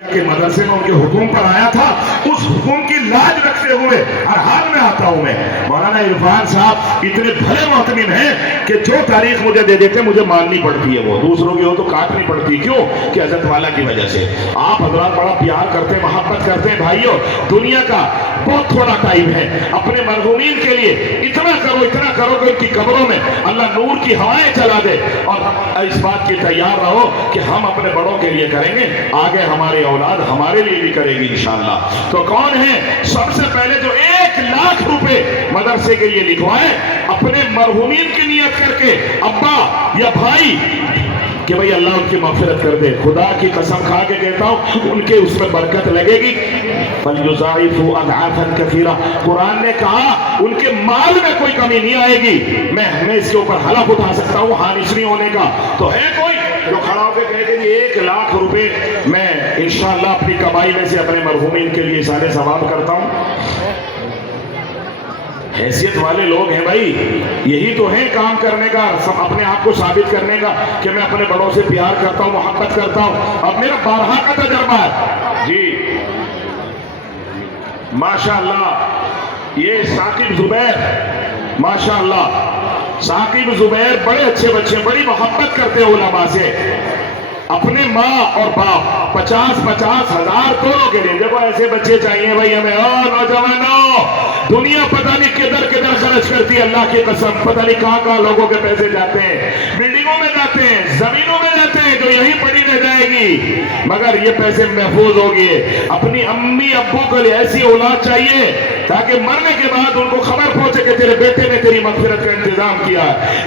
के मदरसे में उनके हुक्म पर आया था, उस हुक्म की लाज रखते हुए हर हाल में आता हूं मैं। मौलाना इरफान साहब इतने भले मोहतमिन हैं कि जो तारीख मुझे दे देते मुझे माननी पड़ती है, वो दूसरों की हो तो काटनी पड़ती है। क्यों? कि हजरत वाला की वजह से। आप हजरात बड़ा प्यार करते हैं, मोहब्बत करते हैं। भाइयों, दुनिया का बहुत थोड़ा टाइम है, अपने मरहूमीन के लिए इतना करो कि उनकी कब्रों में अल्लाह नूर की हवाएं चला दे। और इस बात की तैयार रहो कि हम अपने बड़ों के लिए करेंगे, आगे हमारे औलाद हमारे लिए भी करेगी इंशाअल्लाह। तो कौन है सबसे पहले जो 1 लाख रुपए मदरसे के लिए लिखवाए, अपने मरहूमीन की नियत करके, अब्बा या भाई, कि भाई अल्लाह उनकी मग़फ़िरत कर दे। खुदा की कसम खा के कहता हूं उनके उसमें बरकत लगेगी। फलयुज़ाइफ़ु अज़आफ़न कसीरा, कुरान ने कहा उनके माल में कोई कमी नहीं आएगी। मैं इसके ऊपर हलफ उठा सकता हूं हानिश नहीं होने का। तो है कोई जो खड़ा होकर कहेगा कि 1 लाख रुपए मैं इंशाअल्लाह अपनी कमाई में से अपने मरहूमीन के लिए सारे सवाब करता हूं? हैसियत वाले लोग हैं भाई, यही तो है काम करने का, अपने आप को साबित करने का कि मैं अपने बड़ों से प्यार करता हूं, मोहब्बत करता हूं। अब मेरा 12 का तजर्बा है जी, माशाअल्लाह। ये साकिब जुबैर, माशाअल्लाह, साकिब जुबैर बड़े अच्छे बच्चे, बड़ी मोहब्बत करते हैं उलमा से। अपने माँ और बाप 50-50 हजार दोनों के लिए। देखो ऐसे बच्चे चाहिए भाई हमें। और नौजवानों, दुनिया पता नहीं किधर किधर खर्च करती है, अल्लाह की कसम पता नहीं कहां कहां लोगों के पैसे जाते हैं, बिल्डिंगों में जाते हैं, जमीनों में जाते हैं, जो यहीं पड़ी रह जाएगी, मगर ये पैसे महफूज होंगे। अपनी अम्मी अब्बू के लिए ऐसी औलाद चाहिए ताकि मरने के बाद उनको खबर पहुंचे कि तेरे बेटे ने तेरी मग़फ़िरत का इंतजाम किया।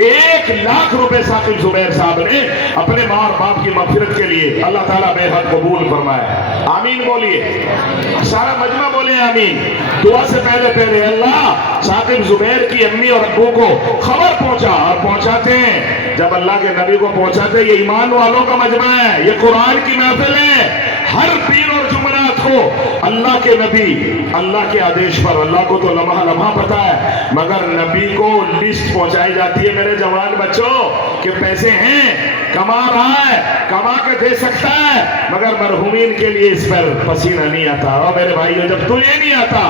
1 लाख रुपए साकिब जुबैर साहब ने अपने माँ और बाप की मग़फ़िरत के लिए, अल्लाह ताला बेहद कबूल फरमाए। आमीन बोलिए, सारा मजमा बोले आमीन। दुआ से पहले अल्लाह साकिब जुबैर की अम्मी और अब्बू को खबर पहुंचा, और पहुंचाते हैं जब अल्लाह के नबी को पहुंचाते। ये ईमान वालों का मजमा है, ये कुरान की महफिल है। हर पीर और जुमरात को अल्लाह के नबी, अल्लाह के आदेश पर, अल्लाह को तो लम्हा लम्हा पता है, मगर नबी को लिस्ट पहुंचाई जाती है, मेरे जवान बच्चों के पैसे हैं, कमा रहा है, कमा के दे सकता है, मगर मरहूमीन के लिए इस पर पसीना नहीं आता। और मेरे भाइयों, जब तुझे नहीं आता,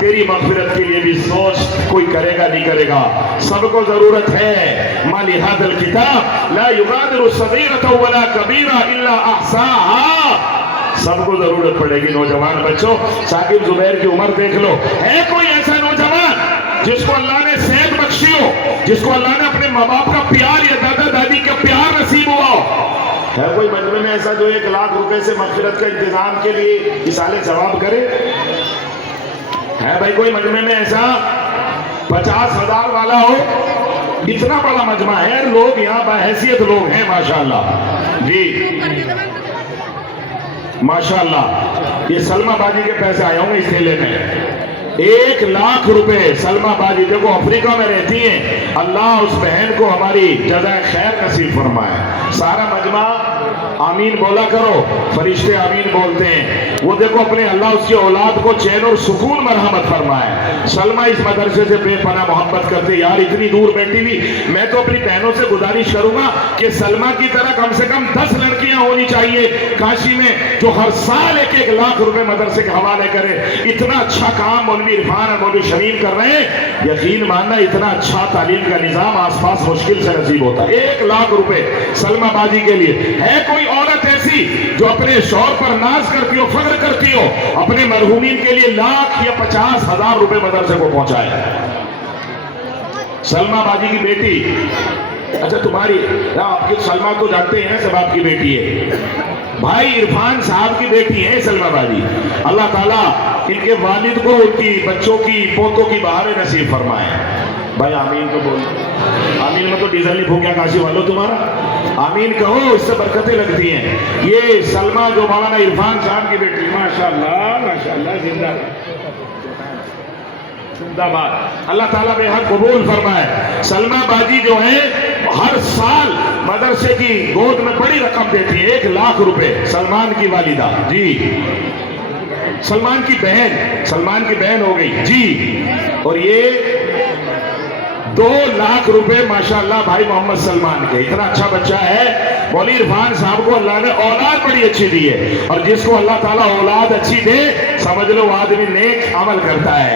तेरी मग़फ़िरत के लिए भी सोच, कोई करेगा नहीं करेगा, सबको जरूरत है। मा लिहाज़ल किताब ला युगादिरु सगीरतन वला कबीरा इल्ला अहसाहा, सबको जरूरत पड़ेगी। नौजवान बच्चों, साकिब जुबैर की उम्र देख लो। है कोई ऐसा नौजवान जिसको अल्लाह ने सेहत बख्शी हो, जिसको अल्लाह ने अपने माँ बाप का प्यार या दादा दादी का प्यार नसीब हुआ हो? है कोई मजमे में ऐसा जो 1 लाख रुपए से मग़फ़िरत के इंतजाम के लिए इसाले सवाब करे? है भाई कोई मजमे में ऐसा 50,000 वाला हो? इतना बड़ा मजमा है, लोग यहाँ बाहैसियत लोग हैं माशाअल्लाह जी, माशाअल्लाह। ये सलमा बाजी के पैसे आए होंगे इस ठेले में। 1 लाख रुपए सलमा बाजी, देखो अफ्रीका में रहती हैं, अल्लाह उस बहन को हमारी जज़ाए खैर नसीब फरमाए। सारा मजमा आमीन बोला करो, फरिश्ते आमीन बोलते हैं। वो देखो अपने अल्लाह उसकी औलाद को चैन और सुकून मरहमत फरमाए। सलमा इस मदरसे से बेपनाह मोहब्बत करते। यार इतनी दूर बैठी हुई, मैं तो अपनी बहनों से गुजारिश करूंगा कि सलमा की तरह कम से कम 10 लड़कियां होनी चाहिए काशी में, जो हर साल 1-1 लाख रुपए मदरसे के हवाले करे। इतना अच्छा काम मौलवी इरफान और मौलवी शमीम कर रहे हैं, यकीन मानना इतना अच्छा तालीम का निजाम आसपास मुश्किल से नसीब होता है। 1 लाख रुपए सलमा बाजी के लिए। है कोई औरत ऐसी जो अपने शौहर पर नाज करती हो, फख्र करती हो, अपने मरहूमीन के लिए 1,00,000 या 50,000 रुपए मदरसे को पहुंचाए? सलमा बाजी की बेटी, अच्छा तुम्हारी आपकी सलमा तो जानते हैं सब आपकी बेटी है, भाई इरफान साहब की बेटी है सलमा बाजी। अल्लाह ताला इनके वालिद को उनकी बच्चों की, पोतों की बहारें नसीब फरमाए। भाई आमीन तो बोल, आमीन में तो डीजल नहीं फूक गया काशी वालों तुम्हारा, आमीन कहो, इससे बरकतें लगती हैं। ये सलमा जो मौलाना इरफान साहब की बेटी, माशाअल्लाह माशाअल्लाह, जिंदाबाद, अल्लाह ताला बेहद कबूल फरमाए। सलमा बाजी जो है हर साल मदरसे की गोद में बड़ी रकम देती है, 1 लाख रुपए। सलमान की वालिदा जी, सलमान की बहन हो गई जी, और ये 2 लाख रुपए माशाल्लाह भाई मोहम्मद सलमान के। इतना अच्छा बच्चा है। मौली इरफान साहब को अल्लाह ने औलाद बड़ी अच्छी दी है, और जिसको अल्लाह ताला औलाद अच्छी दे समझ लो आदमी नेक अमल करता है,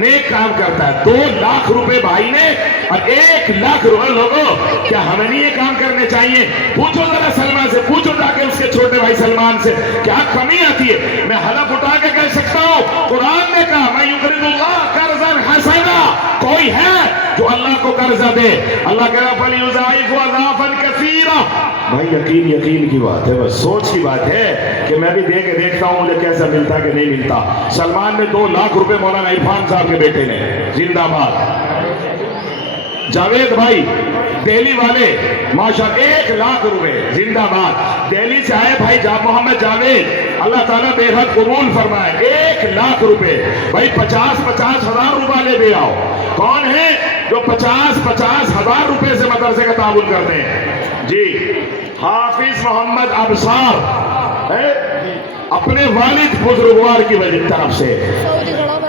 नेक काम करता है। 2 लाख रुपए भाई ने, और 1 लाख रुपए। लोगों, क्या हमें नहीं ये काम करने चाहिए? पूछो जरा सलमान से, पूछो जाके उसके छोटे भाई सलमान से, क्या कमी आती है? मैं हलफ उठा के कह सकता हूँ, कुरान ने कहा मैं युकरिदुल्लाह कर्ज़न हसना। कोई है जो अल्लाह को कर्जा दे? अल्लाह कह रहा फलयुज़ाइफ़ु अज़ाफ़न कसीरा। भाई यकीन की बात है, बस सोच की बात है कि मैं भी दे के देखता हूँ मुझे कैसा मिलता कि नहीं मिलता। सलमान ने 2 लाख रुपए मौलाना इरफान साहब के बेटे ने, जिंदाबाद। जावेद भाई दिल्ली वाले माशाल्लाह 1 लाख रुपए, जिंदाबाद। दिल्ली से आए भाई मोहम्मद जावेद, अल्लाह ताला बेहद कबूल फरमाए। 1 लाख रुपए भाई, 50-50 हजार रुपए ले दे आओ। कौन है जो 50-50 हजार रुपए से मदरसे का ताउन करते हैं? जी, हाफिज मोहम्मद अबसार है, अपने वालिद बुजुर्गवार की वजह तरफ से,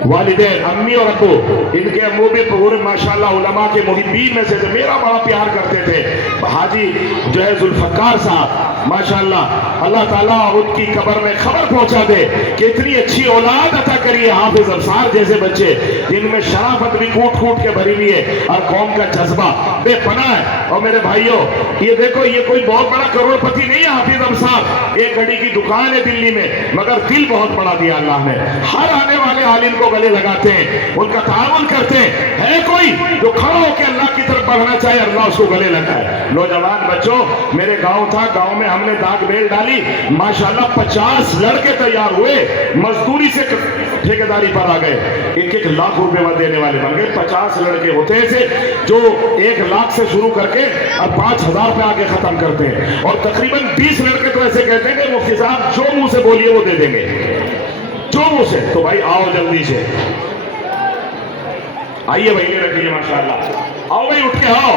वालिदैन अम्मी और अब्बू, इनके अम्मू भी पूरे माशाल्लाह उलमा के मुहिब्बीन में से थे, मेरा बड़ा प्यार करते थे। हाजी जो है जुल्फकार साहब माशाल्लाह, अल्लाह ताला उनकी कब्र में खबर पहुंचा दे कि इतनी अच्छी औलाद अता करिए हाफिज अबसार जैसे बच्चे, जिनमें शराफत भी कूट कूट के भरी हुई है और कौम का जज्बा बेपनाह है। और मेरे भाइयों, ये देखो, ये कोई बहुत बड़ा करोड़पति नहीं है हाफिज अबसार, एक घड़ी की दुकान है दिल्ली में, मगर दिल बहुत बड़ा दिया अल्लाह ने। हर आने वाले आलिम को गले लगाते हैं, उनका ताउन करते हैं। है कोई जो खड़ा होकर अल्लाह की तरफ बढ़ना चाहे, अल्लाह उसको गले लगाए। नौजवान बच्चों, मेरे गांव था, गांव में हमने दाग बेल डाली, माशाल्लाह 50 लड़के तैयार हुए, मजदूरी से ठेकेदारी पर आ गए, 1-1 लाख रुपए देने वाले बन गए। 50 लड़के होते हैं जो 1 लाख से शुरू करके और 5,000 पे आके खत्म करते हैं, और तकरीबन 20 लड़के तो ऐसे कहते हैं कि मुफ्ती साहब जो मुंह से बोलिए वो दे देंगे, जो मुंह से। तो भाई आओ जल्दी से, आइए भाई, ये रखिए माशाल्लाह। आओ भाई, उठ के आओ,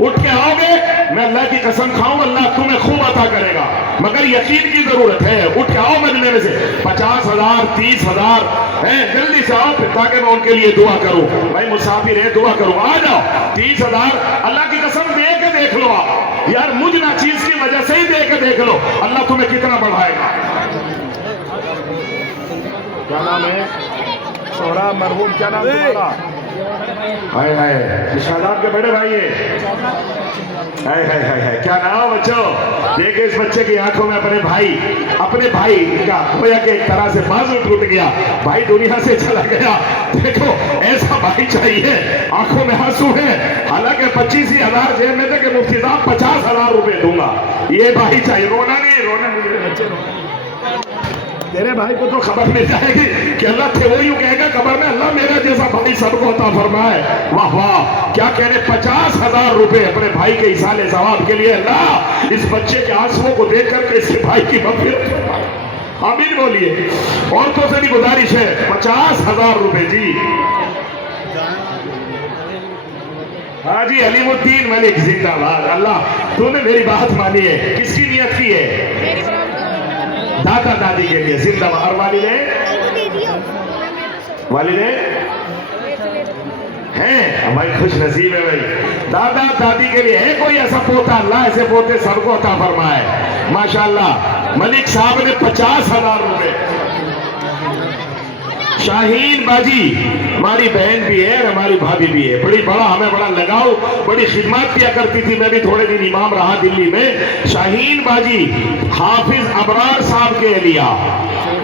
उठ के आओगे, मैं अल्लाह की कसम खाऊं, अल्लाह तुम्हें खूब अता करेगा, मगर यकीन की जरूरत है। उठ के आओ मजमे में से, 50,000 30,000 है, जल्दी से आओ ताकि मैं उनके लिए दुआ करूं। भाई मुसाफिर है, दुआ करूं, आ जाओ। 30,000 अल्लाह की कसम दे के देख लो आप यार, मुझ ना चीज की वजह से ही दे के देख लो, अल्लाह तुम्हें कितना बढ़ाएगा। क्या नाम है? सोहरा मरहूम, क्या नाम तुम्हारा? हाय हाय, शादाब के बड़े भाई है। हाय हाय हाय हाय, क्या नाम बच्चों? देखिए इस बच्चे की आंखों में अपने भाई का खोया के एक तरह से बाजू टूट गया, भाई दुनिया से चला गया। देखो ऐसा भाई चाहिए, आंखों में आंसू है, हालांकि 25,000 जेब में थे कि मुफ्ती साहब 50,000 रुपए दूंगा, ये भाई चाहिए। रोना नहीं, रोना मुझे बच्चे रोना, तेरे भाई को तो खबर मिल जाएगी कि अल्लाह थे वो यूं कहेगा कब्र में, अल्लाह मेरा जैसा भाई सबको अता फरमाए। वाह वाह, क्या कहने, 50,000 रुपए अपने भाई के इसाले सवाब के लिए। अल्लाह इस बच्चे के आंसुओं को देख करके इसके भाई की मग़फ़िरत, आमीन बोलिए। औरतों से भी गुजारिश है, 50,000 रुपए जी। हाजी अलीमुद्दीन मलिक जिंदाबाद। अल्लाह तूने मेरी बात मानी है, किसकी नियत की है? दादा दादी के लिए जिंदाबाद। और वालिदे हैं हमारी खुश नसीब है भाई, दादा दादी के लिए है कोई ऐसा पोता, अल्लाह ऐसे पोते सबको अता फरमाए माशाल्लाह। मलिक साहब ने 50,000 रुपए। शाहीन बाजी हमारी बहन भी है और हमारी भाभी भी है, बड़ी बड़ा हमें बड़ा लगाव, बड़ी खिदमत किया करती थी। मैं भी थोड़े दिन इमाम रहा दिल्ली में। शाहीन बाजी हाफिज अबरार साहब के एलिया,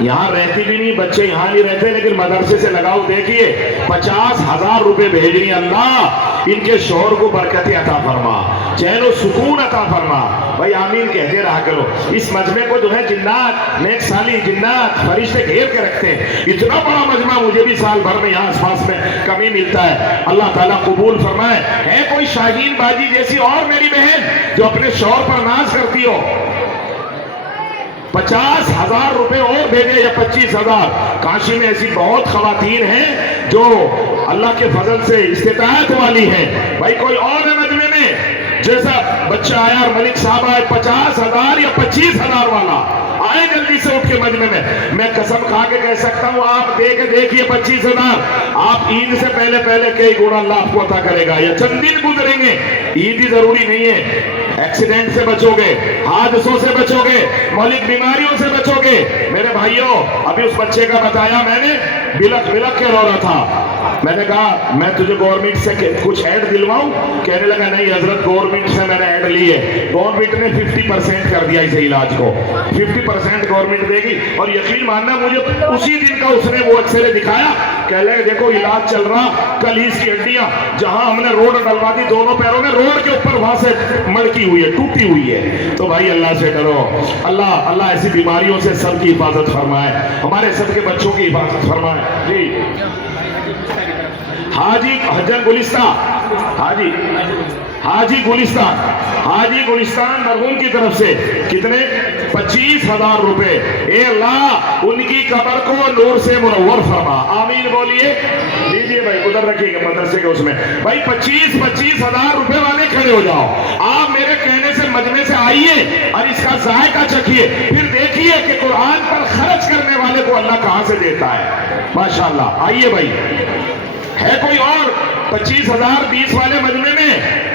यहाँ रहती भी नहीं, बच्चे यहाँ नहीं रहते, लेकिन मदरसे से लगाव देखिए, 50,000 रुपए भेज रही। अल्लाह इनके शोहर को बरकतें अता फरमा, चैन सुकून अता फरमा। भाई आमीन कहते रहा करो। इस मजमे को जो है जिन्नात, नेक साली जिन्नात फरिश्ते घेर के रखते हैं। इतना बड़ा मजमा मुझे भी साल भर में यहाँ आसपास में कमी मिलता है, अल्लाह ताला कबूल फरमाए। है कोई शाहीन बाजी जैसी और मेरी बहन जो अपने शौहर पर नाज करती हो? 50,000 रुपए और भेजे या 25,000। काशी में ऐसी बहुत खवातीन हैं जो अल्लाह के फजल से इस्तिताअत वाली हैं। भाई कोई और मजमे में जैसा बच्चा आया और मलिक साहब आए 50,000 या 25,000 वाला, आए जल्दी से उठ के मजमे में। मैं कसम खा के कह सकता हूँ, आप देखिए 25,000 आप ईद से पहले कई गुना अल्लाह आपको अता करेगा। या चंद दिन गुजरेंगे, ईद ही जरूरी नहीं है, एक्सीडेंट से बचोगे, हादसों से बचोगे, मौलिक बीमारियों से बचोगे। मेरे भाइयों, अभी उस बच्चे का बताया मैंने, बिलक बिलक के रो रहा था। मैंने कहा मैं तुझे गवर्नमेंट से कुछ ऐड दिलवाऊं? कहने लगा नहीं हजरत, गवर्नमेंट से मैंने ऐड ली है, गवर्नमेंट ने 50% कर दिया इस इलाज को, 50% गवर्नमेंट देगी। और यकीन मानना, मुझे उसी दिन का उसने वो एक्सरे दिखाया, कह लगे देखो इलाज चल रहा, कल ही इसकी हड्डियां जहां हमने रोड डलवा दी दोनों पैरों में, रोड के ऊपर वहां से मड़की हुई है, टूटी हुई है। तो भाई अल्लाह से डरो, अल्लाह ऐसी बीमारियों से सबकी हिफाजत फरमाए, हमारे सबके बच्चों की हिफाजत फरमाए। जी हाजी हजन गुलिस्तान, हाजी गुलिस्तान मरहूम की तरफ से कितने 25,000 रुपए। ए अल्लाह उनकी कब्र को नूर से मुनव्वर फरमा, आमीन बोलिए। लीजिए भाई, उधर रखिएगा मदरसे के उसमें भाई 25,000 रुपए वाले खड़े हो जाओ। आप मेरे कहने से मजमे से आइए और इसका जायका चखिए, फिर देखिए कि कुरान पर खर्च करने वाले को अल्लाह कहां से देता है। माशाअल्लाह, आइए भाई। है कोई और 25,000 20 वाले मजमे में?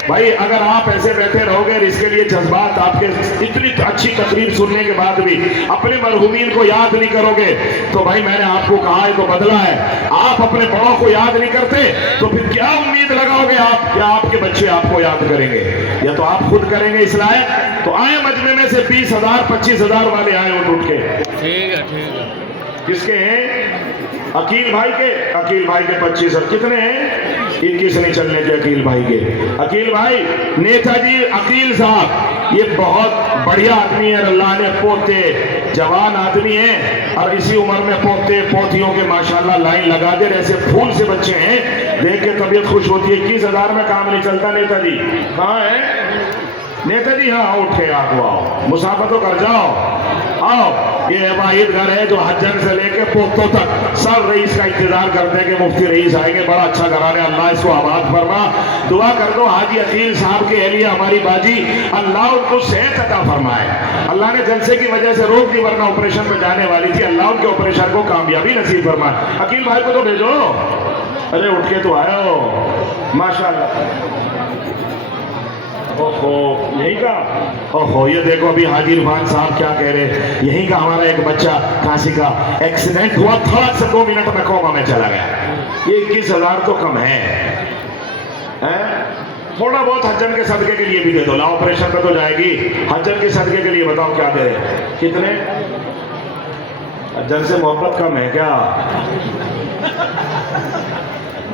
भाई अगर आप ऐसे बैठे रहोगे, इसके लिए जज्बात आपके, इतनी अच्छी तकरीर सुनने के बाद भी अपने मरहूमीन को याद नहीं करोगे, तो भाई मैंने आपको कहा है तो बदला है। आप अपने बड़ों को याद नहीं करते तो फिर क्या उम्मीद लगाओगे आप, क्या आपके बच्चे आपको याद करेंगे? या तो आप खुद करेंगे इस लायक। तो आए मजमे में से 20,000 25,000 वाले आए उठ के। ठीक है। किसके हैं? अकील भाई के 25 कितने हैं? 21 नहीं चलने के अकील भाई के। अकील भाई, नेताजी अकील साहब, ये बहुत बढ़िया आदमी है, अल्लाह ने पोते जवान आदमी है और इसी उम्र में पोते पोतियों के माशाल्लाह लाइन लगा दे, ऐसे फूल से बच्चे हैं, देख के तबीयत खुश होती है। 21,000 में काम नहीं चलता। नेताजी कहाँ है? नेताजी हाँ, उठ के आओ, मुसाफा तो कर जाओ, आओ। ये वाहिद घर है जो हजन से लेके पोतों तक सब रईस का इंतजार करते हैं कि मुफ्ती रईस आएंगे। बड़ा अच्छा घराने, अल्लाह इसको आबाद फरमा। दुआ कर दो हाजी अकील साहब के लिए, हमारी बाजी, अल्लाह उनको सेहत अता फरमाए। अल्लाह ने जलसे की वजह से रोक दी, वरना ऑपरेशन में जाने वाली थी, अल्लाह उनके ऑपरेशन को कामयाबी नसीब फरमाए। अकील भाई को तो भेजो। अरे उठ के तो आयो, माशाअल्लाह। ओहो, यही का, ओहो, ये देखो अभी हाजी इरफान साहब क्या कह रहे, यही का हमारा एक बच्चा काशी का एक्सीडेंट हुआ, थोड़ा सा 2 मिनट में कोमा में चला गया। ये 21,000 तो कम है? थोड़ा बहुत हज्जन के सदके के लिए भी दे दो। ला ऑपरेशन पे तो जाएगी, हज्जन के सदके के लिए बताओ क्या दे रहे? कितने? हज्जन से मोहब्बत कम है क्या?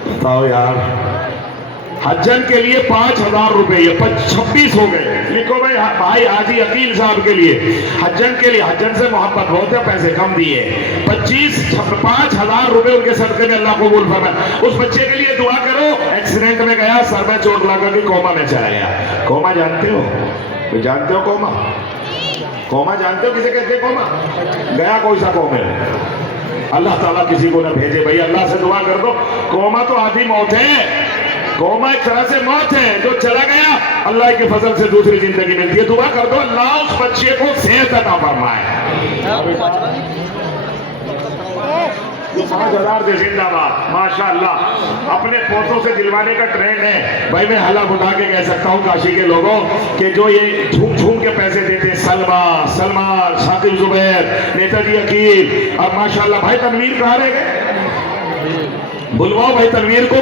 बताओ यार। हज्जन के लिए 5,000 रुपए, ये 26 हो गए। लिखो भाई हाजी अकील साहब के लिए, हज्जन के लिए, हज्जन से मोहब्बत बहुत है, पैसे कम दिए, 5,000 रुपए उनके सदके में अल्लाह कबूल फरमाए। उस बच्चे के लिए दुआ करो, एक्सीडेंट में गया, सर में चोट लगा के कोमा में चला गया। कोमा जानते हो? तो जानते हो कोमा? कोमा जानते हो किसे कहते हैं? कोमा गया कोई सा कोमे? अल्लाह ताला किसी को ना भेजे भाई, अल्लाह से दुआ कर दो। कोमा तो आधी मौत है, कोमा एक तरह से मौत है, जो चला गया अल्लाह के फजल से दूसरी जिंदगी मिलती है। दुआ कर दो अल्लाह उस बच्चे को सेहत अता फरमाए। 5,000 से जिंदाबाद, माशाअल्लाह। अपने पोतों से दिलवाने का ट्रेंड है भाई। मैं हला उठा के कह सकता हूँ काशी के लोगों के जो ये झूम झूम के पैसे देते, सलमान, साकिब जुबैर, नेताजी अकील और माशाअल्लाह भाई तनवीर कहाँ रह गए? बुलवाओ भाई तनवीर को।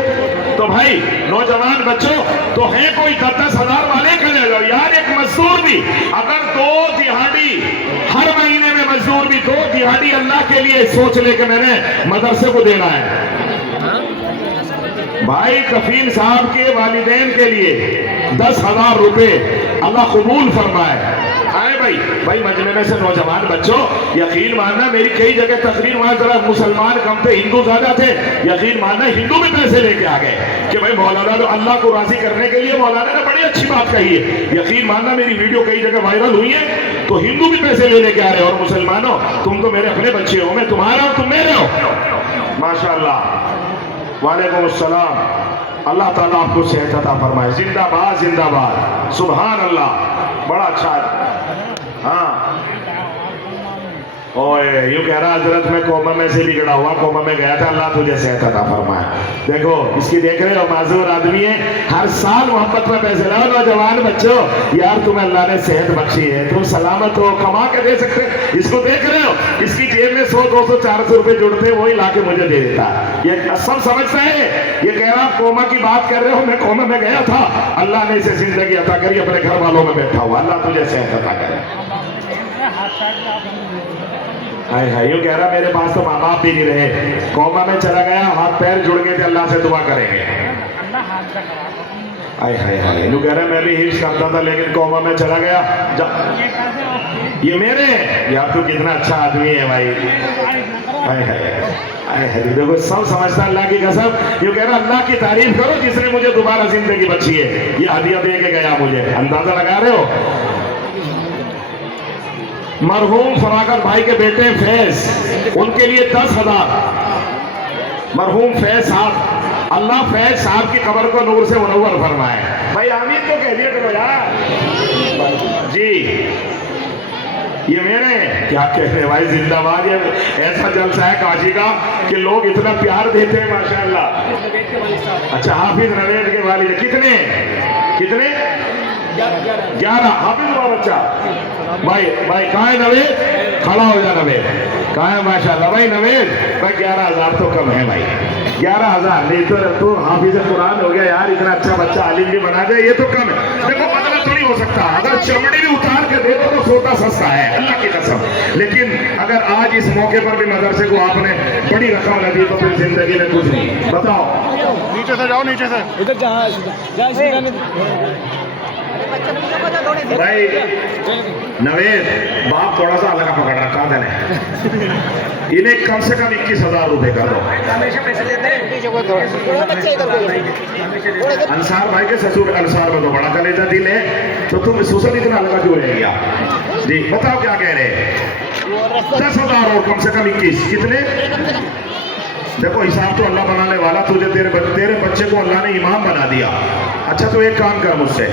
तो भाई नौजवान बच्चों तो है कोई 10,000 वाले खड़े हो यार। एक मजदूर भी अगर 2 दिहाड़ी हर महीने में, मजदूर भी 2 दिहाड़ी अल्लाह के लिए सोच ले के मैंने मदरसे को देना है भाई। कफील साहब के वालिदैन के लिए 10,000 रुपए अल्लाह कबूल फरमाए। आए भाई मजमे में से नौजवान बच्चों, यकीन मानना मेरी कई जगह तकरीर, वहां जरा मुसलमान कम थे, हिंदू ज्यादा थे। यकीन मानना हिंदू भी पैसे लेके आ गए कि भाई मौलाना तो अल्लाह को राजी करने के लिए मौलाना ने बड़ी अच्छी बात कही है। यकीन मानना मेरी वीडियो कई जगह वायरल हुई है, तो हिंदू भी पैसे ले लेके आ रहे हो। और मुसलमानों, तुम तो मेरे अपने बच्चे हो, मैं तुम्हारा हूं, तुम मेरे हो, माशाअल्लाह। वालेकुम अस्सलाम। अल्लाह ताला आपको सेहत अता फरमाए। जिंदाबाद जिंदाबाद, सुभान अल्लाह। बड़ा अच्छा है। हाँ ओए यूं कह रहा हजरत मैं कोमा में से बिगड़ा हुआ, कोमा में गया था, अल्लाह तुझे सेहत अता फरमाए। देखो इसकी देख रहे हो, माजूर आदमी है, हर साल मोहब्बत में पैसे लाओ। नौजवान बच्चों, यार तुम्हें अल्लाह ने सेहत बख्शी है, तुम सलामत हो, कमा के दे सकते। इसको देख रहे हो, इसकी जेब में 100 200 400 रुपए जुड़ते, वही ला के मुझे दे देता। ये सब समझता है। ये कह रहा कोमा की बात कर रहे हो, मैं कोमा में गया था, अल्लाह ने इसे जिंदगी अता करी, अपने घर वालों में बैठा हुआ, अल्लाह तुझे सेहत अता करे। हाय हाय, यूं कह रहा मेरे पास तो माँ बाप भी नहीं रहे, कोमा में चला गया, हाथ पैर जुड़ गए थे, अल्लाह से दुआ करेंगे। हाय हाय हाय, यूं कह रहा मैं भी हिफ्ज करता था लेकिन कोमा में चला गया। ये मेरे यार, तू कितना अच्छा आदमी है भाई। हाय हाय हाय, देखो सब समझता अल्लाह की कसम। यूं कह रहा अल्लाह की तारीफ करो जिसने मुझे दोबारा जिंदगी बख्शी है, ये हदिया दे के गया मुझे। अंदाजा लगा रहे हो? मरहूम फरागत भाई के बेटे फैज, उनके लिए 10,000। मरहूम फैज साहब, अल्लाह फैज साहब की कब्र को नूर से मुनव्वर फरमाए। भाई आमीन तो कह दिया करो यार जी। ये मेरे क्या कहते हैं भाई, जिंदाबाद। ये ऐसा जलसा है काशी का कि लोग इतना प्यार देते हैं माशाल्लाह। अच्छा, हाफिज नवेद के वालिद कितने कितने 11 हाफिज हुआ बच्चा। भाई भाई कहाँ है नवेद? खड़ा हो जा नवेद, कहाँ है? माशाल्लाह भाई नवेद, भाई 11,000 तो कम है भाई, 11,000 नहीं तो हाफिज कुरान हो गया यार। इतना अच्छा बच्चा आलिम भी बना दे, ये तो कम है। देखो बदला थोड़ी हो सकता, अगर चमड़ी भी उतार के दे तो सोटा सस्ता है, अल्लाह की कसम। लेकिन अगर आज इस मौके पर भी मदरसे को आपने बड़ी रकम लगी तो फिर जिंदगी में कुछ नहीं। बताओ, नीचे से जाओ, नीचे से इधर भाई। नवेद बाप थोड़ा सा अलग पकड़ रखा था, इन्हें कम से कम 21,000 रुपए कर दो। अंसार भाई के ससुर अंसार में तो बड़ा कलेजा दिल है, तो तुम सुसर इतना अलग क्यों रह गया जी? बताओ क्या कह रहे हैं? 10,000 और कम से कम 21, कितने? देखो हिसाब तो अल्लाह बनाने वाला, तुझे तेरे बच्चे को अल्लाह ने इमाम बना दिया। अच्छा तो एक काम कर मुझसे,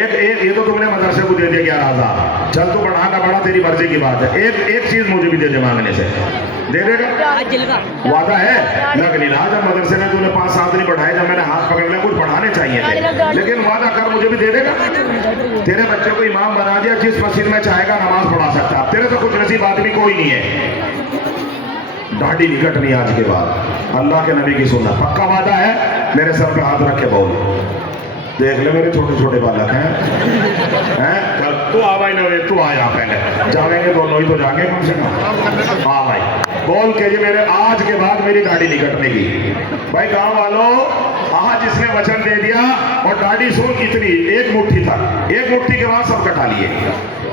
एक ये तो तुमने मदरसे को दे दिया 11,000, चल तो बढ़ा ना बढ़ा तेरी मर्जी की बात है। एक चीज मुझे भी दे दे, मांगने से दे देगा? वादा है? लग नहीं रहा, जब मदरसे में तूने 5-7 दिन बढ़ाए, जब मैंने हाथ पकड़ लिया, कुछ बढ़ाने चाहिए थे, लेकिन वादा कर मुझे भी दे देगा। तेरे बच्चे को इमाम बना दिया, जिस मस्जिद में चाहेगा नमाज पढ़ा सकता। तेरे तो कुछ नसीब आदमी कोई नहीं है, दाढ़ी नहीं कटनी आज के बाद, अल्लाह के नबी की सुन्नत, पक्का वादा है। मेरे सर पे हाथ रख के बोल, देख ले मेरे छोटे छोटे बालक हैं। तू आ भाई नवे, तू आ यहाँ पहले, जाएंगे दोनों ही तो जाएंगे कम से कम। हाँ भाई बोल के, जी मेरे आज के बाद मेरी दाढ़ी नहीं कटने की। भाई गाँव वालों, आज जिसने वचन दे दिया, और दाढ़ी सुन कितनी, 1 मुट्ठी तक, 1 मुट्ठी के बाद सब कटा लिए।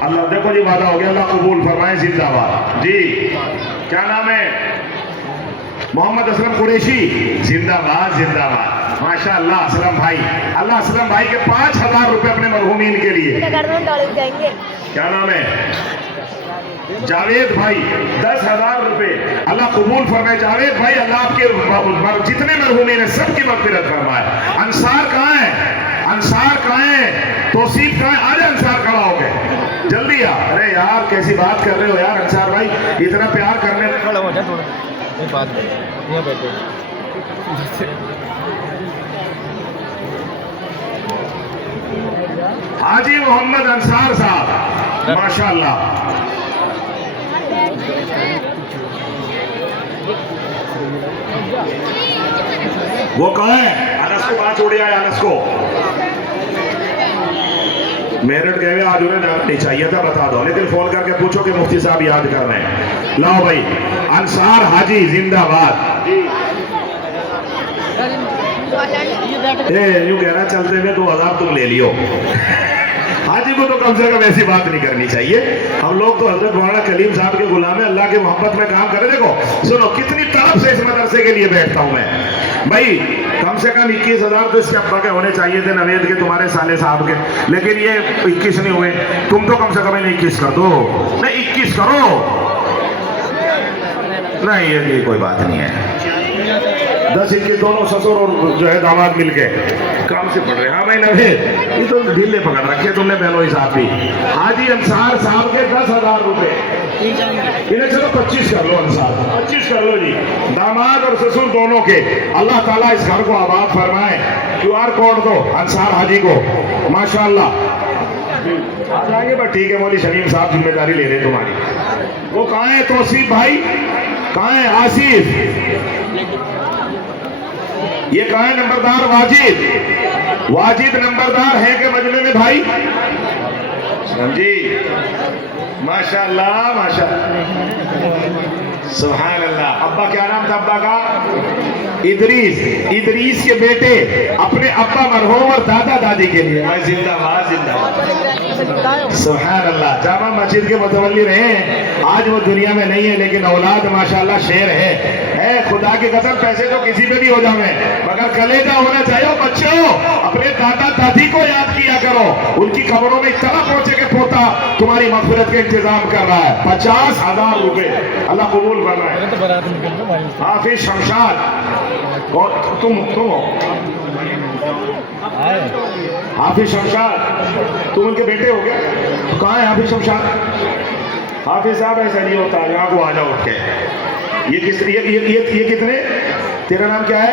अल्लाह देखो जी वादा हो गया, अल्लाह कबूल फरमाए। जिंदाबाद जी। क्या नाम है? मोहम्मद असलम कुरैशी, जिंदाबाद जिंदाबाद। माशाअल्लाह असलम भाई, अल्लाह असलम भाई के 5,000 रुपए अपने मरहूमीन के लिए। क्या नाम है? जावेद भाई, 10,000 रुपए, अल्लाह कबूल फरमाए। जावेद भाई, अल्लाह आपके जितने मरहूमीन है सबकी मगफिरत फरमाए। अंसार कहाँ है? अंसार कहाँ है? तौसीफ कहाँ है? आज अंसार खड़ा हो गए, जल्दी आ। अरे यार कैसी बात कर रहे हो यार अंसार भाई, इतना प्यार करने में खड़ा हो जाए थोड़ा बात बैठे। हाजी मोहम्मद अंसार साहब, माशाअल्लाह। वो कहाँ है? अनस को कहाँ छोड़ आया? अनस को मेरठ गए, आज उन्हें नहीं चाहिए था, बता दो, लेकिन फोन करके पूछो कि मुफ्ती साहब याद कर रहे हैं। लाओ भाई, अंसार हाजी जिंदाबाद। यूं कहना चलते हुए 2,000 तुम ले लियो। हाजी को तो कम से कम ऐसी बात नहीं करनी चाहिए। हम लोग तो हजरत मौलाना कलीम साहब के गुलाम है, अल्लाह के मोहब्बत में काम करे। देखो सुनो, कितनी तरफ से इस मदरसे के लिए बैठता हूं मैं भाई। कम से कम 21,000 तो इसके अब्बा के होने चाहिए थे, नवेद के, तुम्हारे साले साहब के, लेकिन ये 21 नहीं हुए। तुम तो कम से कम 21 कर दो, नहीं 21 करो। नहीं ये कोई बात नहीं है, 10-21 दोनों ससुर और जो है दामाद मिलके काम से पढ़ रहे हैं। हाँ भाई नवेद, ये तो ढीले पकड़ रखे तुमने बहनों साहब भी। हाजी अंसार साहब के 10,000 रुपए इन्हें चलो 25 कर लो अंसार, 25 कर लो जी, दामाद और ससुर दोनों के। अल्लाह ताला इस घर को आबाद फरमाए। QR कोड दो अंसार हाजी को, माशाअल्लाह आ जाएंगे। बस ठीक है, मौली शमीम साहब जिम्मेदारी ले रहे तुम्हारी। वो कहाँ है तौसीफ भाई, कहाँ है आसिफ, ये कहाँ है नंबरदार वाजिद, वाजिद नंबरदार है के मजमे में भाई, समझी। माशाअल्लाह माशाअल्लाह, सुभान अल्लाह। अब्बा क्या नाम था अब्बा का? इदरीस। इदरीस के बेटे अपने अब्बा मरहूम और दादा दादी के लिए मैं जिंदाबाद जिंदाबाद, सुभान अल्लाह। जामा मस्जिद के मुतवल्ली रहे, आज वो दुनिया में नहीं है, लेकिन औलाद माशाअल्लाह शेर है। खुदा की कसम, पैसे तो किसी पे भी हो जावे, मगर कलेजा होना चाहिए। बच्चों, अपने दादा दादी को याद किया करो, उनकी खबरों में इतना पहुंचे के पोता तुम्हारी मगफिरत के इंतजाम कर रहा है। 50,000 रुपए, अल्लाह कबूल करना है। हाफिज शमशाद, तुम हो हाफिज शमशाद, तुम उनके बेटे हो गया? कहाँ है हाफिज शमशाद? हाफिज साहब ऐसा नहीं होता, यहाँ को आ जाओ उठ के। ये कितने, तेरा नाम क्या है?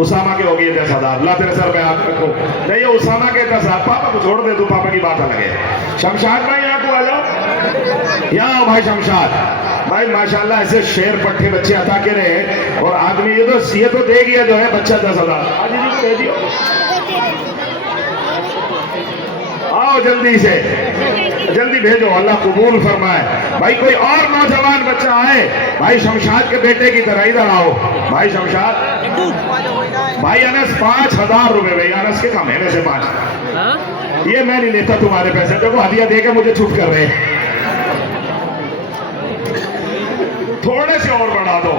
उसामा के हो गए 10,000। ला तेरे सर पे हाथ रखो। नहीं, ये उसामा के 10,000। पापा को छोड़ दे, तू पापा की बात अलग है। शमशाद भाई यहाँ को आ जाओ, यहाँ आओ भाई शमशाद भाई। माशाल्लाह ऐसे शेर पट्टे बच्चे अता के रहे, और आदमी ये तो दे गया जो है बच्चा 10,000। आज जी को दे दियो, आओ जल्दी से, जल्दी भेजो, अल्लाह कबूल फरमाए। भाई कोई और नौजवान बच्चा आए भाई शमशाद के बेटे की तरह, इधर आओ भाई शमशाद भाई। अनस 5,000 रुपए भाई, अनस के कम है वैसे 5। ये मैं नहीं लेता तुम्हारे पैसे, देखो हदिया देके मुझे छूट कर रहे हैं। थोड़े से और बढ़ा दो,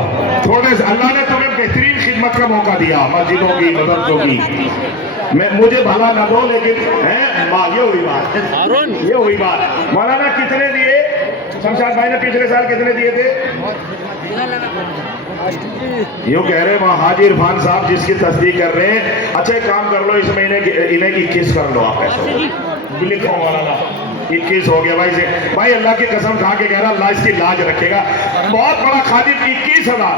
थोड़े से। अल्लाह ने तुम्हें बेहतरीन खिदमत का मौका दिया, मस्जिदों की, मदरसों की। मैं मुझे भला ना दो, लेकिन है ये हुई बात, ये हुई बात। मौलाना कितने दिए? शमशाद भाई ने पिछले साल कितने दिए थे? यूँ कह रहे वहाँ हाजी इरफान साहब जिसकी तस्दीक कर रहे हैं। अच्छा एक काम कर लो, इस महीने इन्हें 21 कर लो आप ऐसा लिखो मौलाना। 21 हो गया भाई से। भाई अल्लाह की कसम खा के कह रहा, अल्लाह इसकी लाज रखेगा। बहुत बड़ा खादिम 21,000।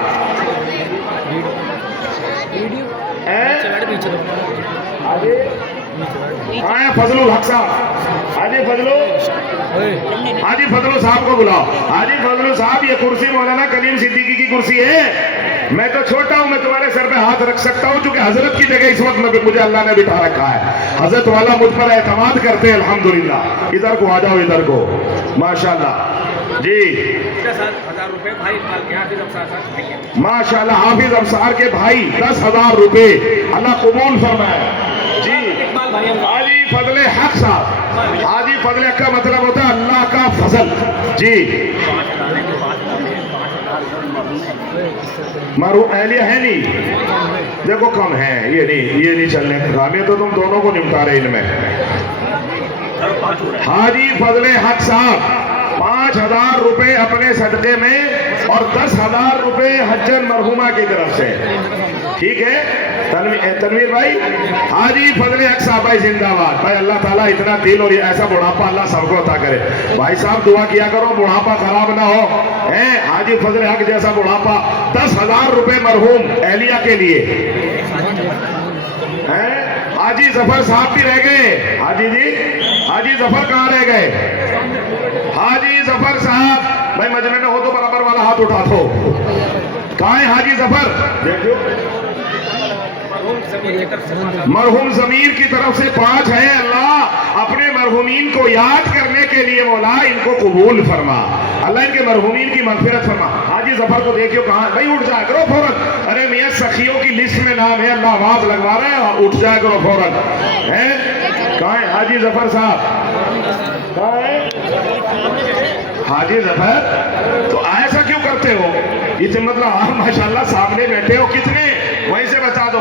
फजलुल हक साहब, हाजी फजलुल साहब को बुलाओ। हाजी फजलुल साहब, ये कुर्सी मौलाना कलीम सिद्दीकी की कुर्सी है। मैं तो छोटा हूं, मैं तुम्हारे सर पे हाथ रख सकता हूं, क्योंकि हजरत की जगह इस वक्त में मुझे अल्लाह ने बिठा रखा है। हजरत वाला मुझ पर एतमाद करते हैं, अल्हम्दुलिल्लाह। इधर को आ जाओ, इधर को, माशाल्लाह जी। 10,000 रुपए भाई माशाल्लाह, हाफिज अफसार के भाई 10,000 रुपए, अल्लाह कबूल फरमाए जी। हाजी फजले हक साहब, हाजी फजले हक का मतलब होता है अल्लाह का फजल जी। मारू एहलिया है नहीं, देखो कम है, ये नहीं चलने का। हमें तो तुम दोनों को निपटा रहे इनमें। हाजी फजले हक साहब 5,000 रुपए अपने सदके में, और 10,000 रुपए हज्जन मरहुमा की तरफ से। ठीक है तनवीर भाई, हाजी फजले हक साहब भाई जिंदाबाद। भाई अल्लाह ताला इतना दिल और ऐसा बुढ़ापा अल्लाह सबको अता करे। भाई साहब दुआ किया करो, बुढ़ापा खराब ना हो, है हाजी फजले हक जैसा बुढ़ापा। 10,000 रुपए मरहूम एहलिया के लिए हैं। हाजी जफर साहब भी रह गए। हाजी जी, हाजी जफर कहाँ रह गए? हाजी जफर साहब भाई मजमे में हो तो बराबर वाला हाथ उठा दो। कहाँ है हाजी जफर? देखो मरहूम जमीर की तरफ से 5 है। अल्लाह अपने मरहूमीन को याद करने के लिए मौला इनको कबूल फरमा, अल्लाह इनके मरहूमीन की मगफिरत फरमा। हाजी जफर को देखियो कहाँ, भाई उठ जाए करो फौरन। अरे मियाँ सखियों की लिस्ट में नाम है, अल्लाह आवाज लगवा रहे हैं, उठ जाए करो फौरन। है कहाँ है हाजी जफर साहब? कहाँ है हाजी जफर? तो ऐसा क्यों करते हो? इसे मतलब आप माशाल्लाह सामने बैठे हो, कितने वहीं से बता दो।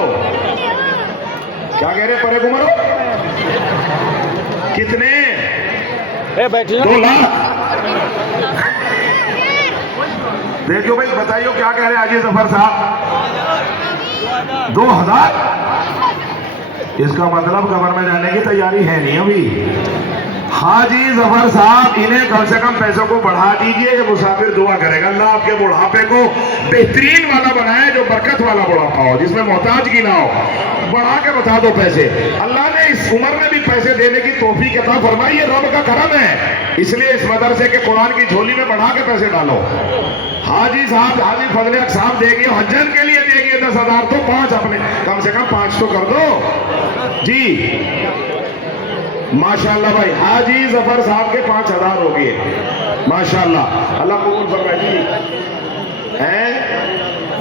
क्या कह रहे परे कुमारो? कितने? 2 लाख। देखो भाई बताइयो क्या कह रहे हाजी जफर साहब? 2,000। इसका मतलब कब्र में जाने की तैयारी है नहीं अभी। हाजी जफर साहब, इन्हें कम से कम पैसों को बढ़ा दीजिए। ये मुसाफिर दुआ करेगा अल्लाह आपके बुढ़ापे को बेहतरीन वाला बनाए, जो बरकत वाला बुढ़ापा हो, जिसमें मोहताजगी ना हो। बढ़ा के बता दो पैसे। अल्लाह ने इस उम्र में भी पैसे देने की तौफीक अता फरमाई, ये रब का करम है। इसलिए इस मदरसे के कुरान की झोली में बढ़ा के पैसे डालो। हाजी साहब, हाजी फजल हक साहब देंगे, हज्जन के लिए देंगे 10,000, तो 5 अपने कम से कम 5 तो कर दो जी। माशाल्लाह भाई, हाजी जफर साहब के 5,000 हो गए माशाल्लाह। अल्लाह कबूल फरमाए जी। हैं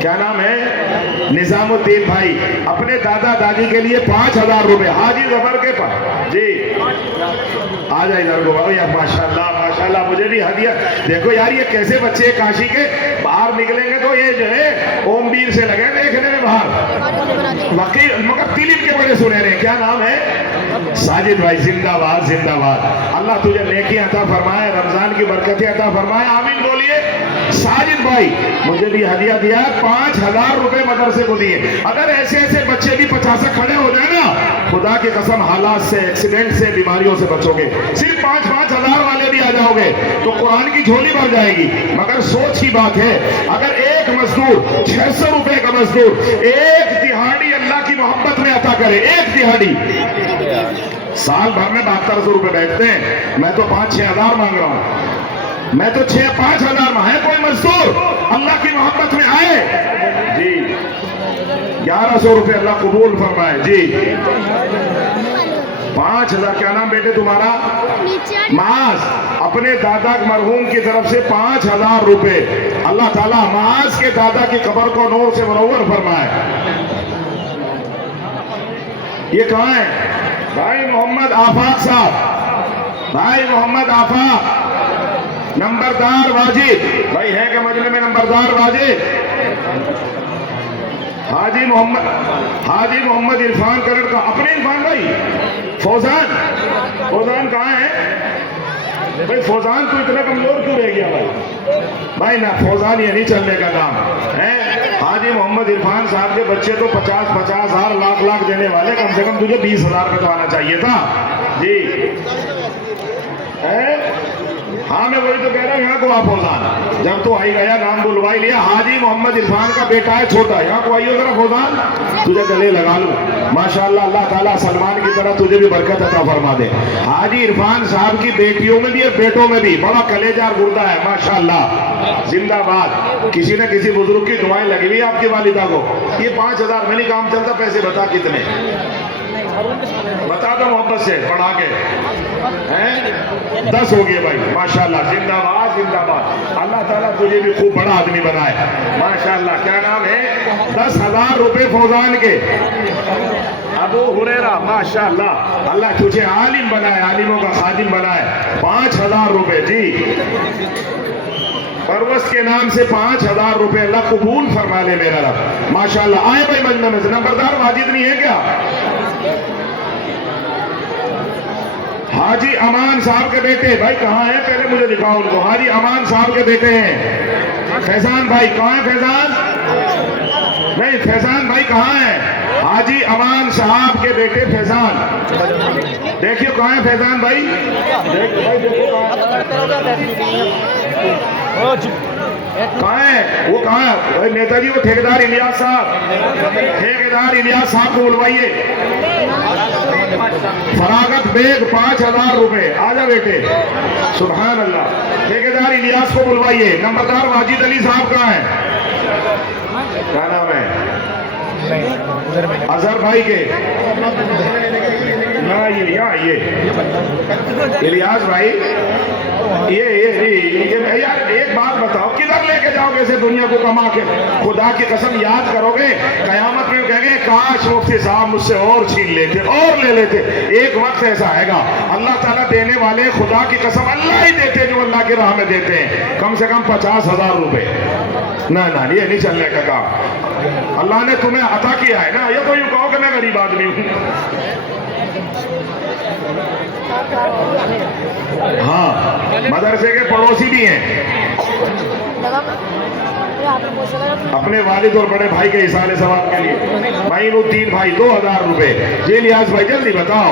क्या नाम है? निजामुद्दीन भाई, अपने दादा दादी के लिए 5,000 रुपए हाजी जफर के पास जी। आ जाए इधर को भाई, माशाल्लाह माशाल्लाह। मुझे भी हदिया देखो यार, ये कैसे बच्चे काशी के बाहर निकलेंगे तो ये जो है ओमवीर से लगे देखने में बाहर, वाकई मगर तिलिप के बड़े सुनहरे। क्या नाम है? साजिद भाई, जिंदाबाद जिंदाबाद। अल्लाह तुझे नेकी अता फरमाए, रमजान की बरकतें अता फरमाए, आमीन बोलिए। साजिद भाई मुझे भी हदिया दिया, 5,000 रुपए मदरसे को दिए। अगर ऐसे ऐसे बच्चे भी 50 खड़े हो जाए ना, खुदा की कसम हालात से, एक्सीडेंट से, बीमारियों से बचोगे। सिर्फ 5-5 हजार वाले भी आ जाओगे तो कुरान की झोली भर जाएगी। मगर सोच की बात है, अगर एक मजदूर 600 रुपए का मजदूर एक दिहाड़ी अल्लाह की मोहब्बत में अता करे, एक दिहाड़ी, साल भर में 7200 रुपए बैठते हैं। मैं तो 5-6 हजार मांग रहा हूं। मैं तो 6-5 हजार में है। कोई मजदूर अल्लाह की मोहब्बत में आए जी, 1100 रुपए अल्लाह कबूल फरमाए जी। 5,000। क्या नाम बेटे तुम्हारा? माज। अपने दादा मरहूम की तरफ से 5,000 रुपए। अल्लाह ताला माज के दादा की कब्र को नूर से मुनव्वर फरमाए। ये कहाँ है? भाई मोहम्मद आफाक साहब, भाई मोहम्मद आफाक, नंबरदार वाजिद भाई है क्या मजले में? नंबरदार वाजिद। हाजी मोहम्मद इरफान करड़ का, अपने इरफान भाई। फौजान कहाँ है भाई? फौजान तू इतना कमजोर क्यों रह गया भाई? भाई ना, फौजान ये नहीं चलने का काम है। हाजी मोहम्मद इरफान साहब के बच्चे तो 50-50 हजार, लाख देने वाले, कम से कम तुझे 20,000 का तो आना चाहिए था जी। हाँ मैं वही तो कह रहा हूँ, यहाँ को आप फौजान, जब तो आई गया नाम बुलवाई लिया। हाजी मोहम्मद इरफान का बेटा है छोटा, यहाँ को आइयो जरा फौजान, तुझे गले लगा लूं। माशाल्लाह, अल्लाह ताला सलमान की तरह तुझे भी बरकत अता फरमा दे। हाजी इरफान साहब की बेटियों में भी और बेटों में भी बड़ा कलेजार गुर्दा है माशाल्लाह, जिंदाबाद। किसी न किसी बुजुर्ग की दुआएं लगी हुई आपकी वालिदा को। ये 5,000 में नहीं काम चलता। पैसे बता कितने? बता दो मोहब्बत से बढ़ा के। हैं 10 हो गए भाई माशाल्लाह, जिंदाबाद जिंदाबाद। अल्लाह ताला तुझे भी खूब बड़ा आदमी बनाए माशाल्लाह। क्या नाम है? 10,000 रुपए फौजान के। अबू हुरैरा माशाल्लाह, अल्लाह तुझे आलिम बनाए, आलिमों का खादिम बनाए। 5,000 रुपए जी। परवस के नाम से 5,000 रुपए अल्लाह कबूल फरमा ले मेरा रब माशाल्लाह। आए भाई मजमे में से। नंबरदार वाजिद नहीं है क्या? हाजी अमान साहब के बेटे भाई कहाँ हैं? पहले मुझे दिखाओ उनको। हाजी अमान साहब के बेटे हैं। फैजान भाई कहाँ है? फैजान नहीं, फैजान भाई कहाँ है? हाजी अमान साहब के बेटे फैजान, देखियो कहाँ है फैजान भाई? देखो भाई, देखो कहाँ है वो? कहाँ है भाई? नेताजी वो ठेकेदार इलियास साहब, ठेकेदार इलियास साहब को बुलवाइए। फरागत बेग 5,000 रुपए। आजा बेटे, सुभान अल्लाह। ठेकेदार इलियास को बुलवाइए। नंबरदार वाजिद अली साहब कहाँ है? क्या नाम है? अजहर भाई के ना, ये यहाँ ये इलियास भाई, ये यार एक बात बताओ, किधर लेके जाओगे ऐसे दुनिया को कमा के? खुदा की कसम याद करोगे कयामत में कहेंगे काश मुफ्ती साहब मुझसे और छीन लेते और ले लेते। एक वक्त ऐसा आएगा, अल्लाह ताला देने वाले, खुदा की कसम अल्लाह ही देते जो अल्लाह की राह में देते हैं। कम से कम 50,000 रुपए। ना ये नहीं चलने का काम। अल्लाह ने तुम्हें अता किया है ना, ये तो यूं कहो कि मैं गरीब आदमी हूं। हाँ, मदरसे के पड़ोसी भी हैं। अपने वालिद और बड़े भाई के इसाले सवाब के लिए माइनुद्दीन भाई 2000 रुपए। जी इलियास भाई जल्दी बताओ।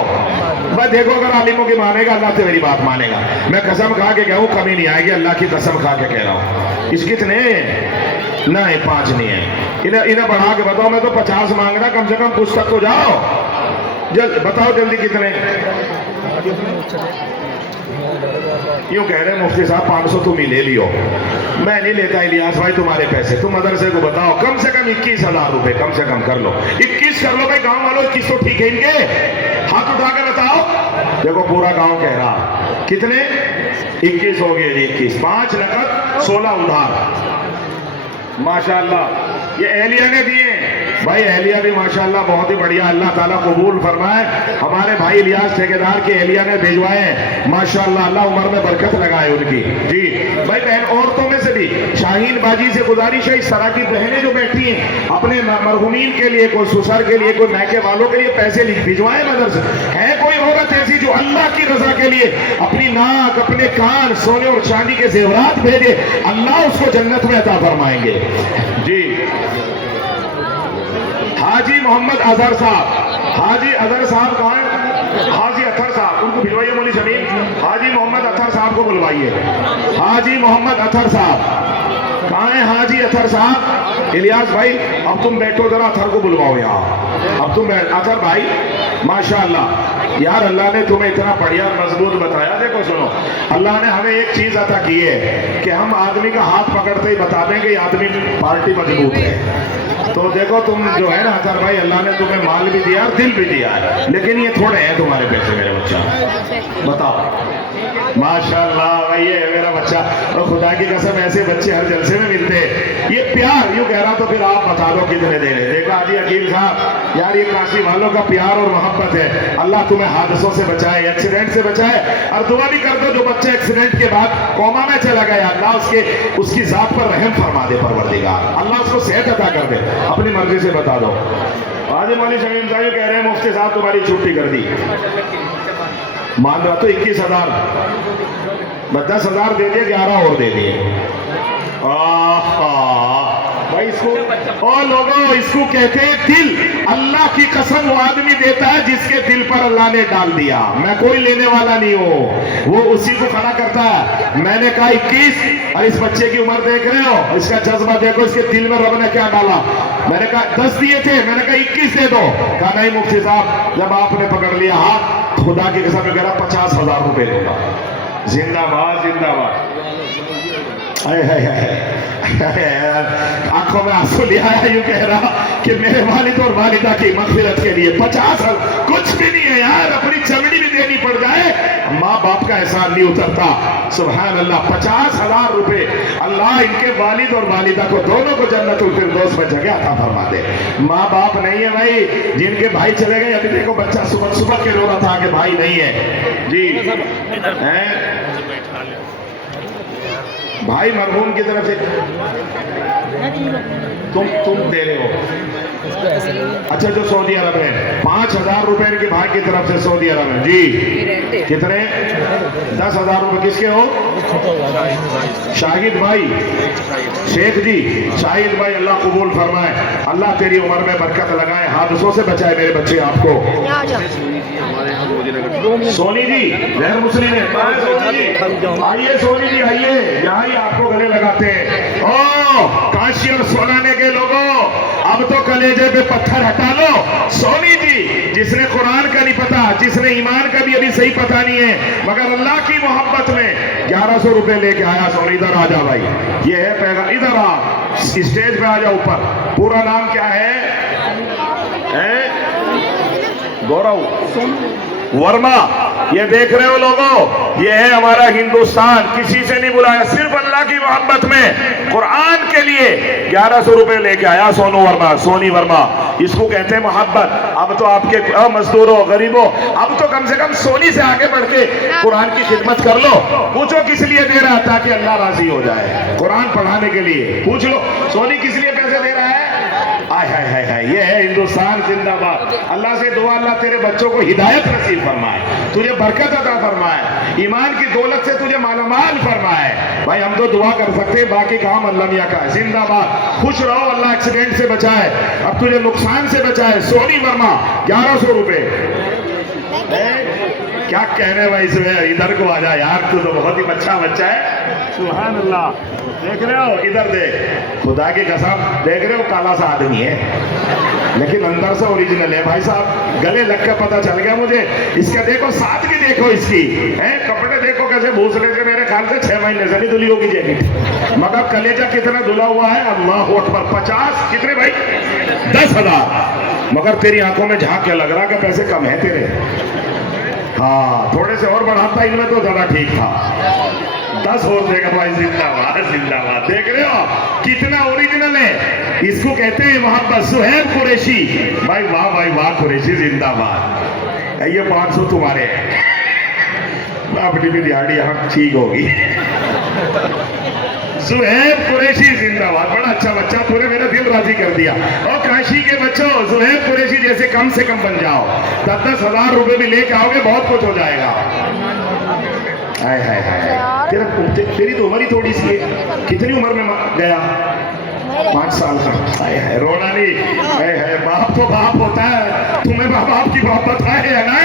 मैं देखो अगर आलिमों की मानेगा अल्लाह तो मेरी बात मानेगा। मैं कसम खा के कहूँ कमी नहीं आएगी, अल्लाह की कसम खा के कह रहा हूँ। इस कितने ना है 5 नहीं है। इन्हें बढ़ा के बताओ। मैं तो 50 मांग रहा, कम से कम पुस्तक तो जाओ। जल्द बताओ जल्दी कितने। यूं कह रहे मुफ्ती साहब 500 तुम ही ले लियो, मैं नहीं लेता इलियास भाई तुम्हारे पैसे। तुम मदरसे को बताओ कम से कम 21,000 रुपए कम से कम कर लो। 21 कर लो भाई, गांव वालों 21 तो ठीक है इनके। हाथ उठा के बताओ। देखो पूरा गांव कह रहा कितने 21 हो गए जी। 21 5 नकद 16 उधार। माशाल्लाह ये एहलिया ने दिए भाई। एहलिया भी माशाल्लाह बहुत ही बढ़िया, अल्लाह ताला कबूल फरमाए। हमारे भाई इलियास ठेकेदार के एहलिया ने भिजवाए माशाल्लाह, अल्लाह उम्र में बरकत लगाए उनकी। जी भाई बहन औरतों में से भी शाहीन बाजी से गुजारिश है, इस तरह की बहनें जो बैठी हैं अपने मरहुमीन के लिए, कोई ससुर के लिए, कोई मैके वालों के लिए पैसे लिख भिजवाए मदरसे। है कोई औरत ऐसी जो अल्लाह की रजा के लिए अपनी नाक, अपने कान, सोने और चांदी के जेवरात भेजे, अल्लाह उसको जन्नत में अता फरमाएंगे। जी हाजी मोहम्मद अजहर साहब, हाजी अजहर साहब कहाँ हैं? हाजी अतहर साहब, उनको भिजवाइए मौली जमीन। हाजी मोहम्मद अतहर साहब को बुलवाइए। हाजी मोहम्मद अतहर साहब कहाँ हैं? हाजी अतहर साहब। इलियास भाई अब तुम बैठो जरा, अतहर को बुलवाओ यहाँ। अब तुम बैठ अतहर भाई माशाल्लाह यार, अल्लाह ने तुम्हें इतना बढ़िया मजबूत बताया। देखो सुनो, अल्लाह ने हमें एक चीज अता की है कि हम आदमी का हाथ पकड़ते ही बता दें कि आदमी पार्टी मजबूत है। तो देखो तुम जो है ना अतहर भाई, अल्लाह ने तुम्हें माल भी दिया और दिल भी दिया है, लेकिन ये थोड़े हैं तुम्हारे पैसे मेरे बच्चा। बताओ माशाल्लाह भाई ये है मेरा बच्चा। और खुदा की कसम ऐसे बच्चे हर जलसे में मिलते हैं। ये प्यार यूं कह रहा, तो फिर आप बता दो कितने देने। देखो हाजी अकील साहब, यार ये काशी वालों का प्यार और मोहब्बत है। अल्लाह तुम्हें हादसों से बचाए, एक्सीडेंट से बचाए। और दुआ भी कर दो जो बच्चा एक्सीडेंट के बाद कोमा में चला गया, अल्लाह उसकी जात पर रहम फरमा दे परवरदिगार, अल्लाह उसको सेहत अता कर दे। अपनी मर्जी से बता दो। हाजी मौली शमीम साहब कह रहे हैं मुफ्ती साहब तुम्हारी छुट्टी कर दी। मान रहा तो 21,000 10,000 दे दिए, 11 और दे दिए। भाई इसको और लोगों इसको कहते हैं दिल। अल्लाह की कसम वो आदमी देता है जिसके दिल पर अल्लाह ने डाल दिया। मैं कोई लेने वाला नहीं हूँ, वो उसी को खड़ा करता है। मैंने कहा 21, और इस बच्चे की उम्र देख रहे हो, इसका जज्बा देखो, इसके दिल में रब ने क्या डाला। मैंने कहा 10 दिए थे, मैंने कहा 21 दे दो। कहा नहीं मुफ्ती साहब, जब आपने पकड़ लिया हाथ, खुदा की कसम कह रहा 50,000 रुपए दूंगा। जिंदाबाद जिंदाबाद। आंखों में आंसू ले आया, यूं कह रहा कि मेरे वालिद और वालिदा की मगफिरत के लिए 50,000 कुछ भी नहीं है यार, अपनी चमड़ी भी देनी पड़ जाए, माँ बाप का एहसान नहीं उतरता। सुभान अल्लाह। 50,000 रुपए अल्लाह इनके वालिद और वालिदा को दोनों को जन्नतुल फिरदौस में जगह अता फरमा दे। माँ बाप नहीं है भाई, जिनके भाई चले गए, अभी देखो बच्चा सुबह सुबह के रो रहा था कि भाई नहीं है जी हैं? भाई मरहूम की तरफ से तुम दे रहे हो। अच्छा जो सऊदी अरब है 5,000 रुपए इनके भाई की तरफ से सऊदी अरब है जी। कितने? 10,000 रुपए किसके हो? शाहिद भाई, शेख जी, शाहिद भाई अल्लाह कबूल फरमाए, अल्लाह तेरी उम्र में बरकत लगाए, हादसों से बचाए मेरे बच्चे आपको। सोनी जी गैर मुस्लिम है, आइए सोनी जी आइए, यहाँ ही आपको गले लगाते हैं। ओ काशी और सोनाने के लोगों, अब तो कलेजे पे पत्थर हटा लो। सोनी जी जिसने कुरान का नहीं पता, जिसने ईमान का भी अभी सही पता नहीं है, मगर अल्लाह की मोहब्बत में 1100 रुपए लेके आया। सोनी इधर आ जा भाई, ये है पैगाम, इधर आ, स्टेज पे आ जा ऊपर। पूरा नाम क्या है? गौरव वर्मा। ये देख रहे हो लोगों, ये है हमारा हिंदुस्तान, किसी से नहीं बुलाया, सिर्फ अल्लाह की मोहब्बत में कुरान के लिए 1100 रुपए लेके आया सोनू वर्मा, सोनी वर्मा। इसको कहते हैं मोहब्बत। अब तो आपके मजदूरों गरीबों, अब तो कम से कम सोनी से आगे बढ़ के कुरान की खिदमत कर लो। पूछो किस लिए दे रहा है? ताकि अल्लाह राजी हो जाए, कुरान पढ़ाने के लिए। पूछ लो सोनी किस लिए पैसे दे रहा है? हाय हाय हाय, ये है हिंदुस्तान जिंदाबाद। अल्लाह से दुआ, अल्लाह तेरे बच्चों को हिदायत नसीब फरमाए, तुझे बरकत अता फरमाए, ईमान की दौलत से तुझे मालामाल फरमाए। भाई हम तो दुआ कर सकते हैं, बाकी काम अल्लाह मियां का है। जिंदाबाद, खुश रहो, अल्लाह एक्सीडेंट से बचाए, अब तुझे नुकसान से बचाए। सोनी वर्मा 1100 रुपए। क्या कहने भाई इसमें, इधर को आ जा यार, तू तो बहुत ही अच्छा बच्चा है। सुभान अल्लाह, देख रहे हो, इधर देख, खुदा की कसम, देख रहे हो काला सा आदमी है लेकिन अंदर से ओरिजिनल है भाई साहब। गले लग के पता चल गया मुझे इसका। देखो सादगी, देखो इसकी है, कपड़े देखो कैसे भूसले से, मेरे ख्याल से 6 महीने से नहीं धुली होगी जैकेट, मगर कलेजा कितना धुला हुआ है। अल्लाह अकबर। 50 कितने भाई? 10,000। मगर तेरी आंखों में झांक के लग रहा कि पैसे कम है तेरे। हाँ, थोड़े से और बढ़ाता इनमें तो ज्यादा ठीक था। 10 और देगा भाई। जिंदाबाद जिंदाबाद। देख रहे हो कितना ओरिजिनल है, इसको कहते हैं मोहब्बत। सुहैब कुरैशी भाई, वाह भाई वाह, कुरैशी जिंदाबाद। ये 500 तुम्हारे हैं, अपनी भी दिहाड़ी यहाँ ठीक होगी। सुहैब कुरैशी जिंदाबाद, बड़ा अच्छा बच्चा, पूरे मेरा दिल राजी कर दिया। और काशी के बच्चों, सुहैब कुरैशी जैसे कम से कम बन जाओ, 10-10 हजार रुपए भी लेके आओगे, बहुत कुछ हो जाएगा। हाय हाय हाय, तेरी तो उम्र ही थोड़ी सी है। कितनी उम्र में गया? 5 साल का। हाय हाय, रोना नहीं। हाय हाय, बाप तो बाप होता है, तुम्हें बाप की मोहब्बत है ना?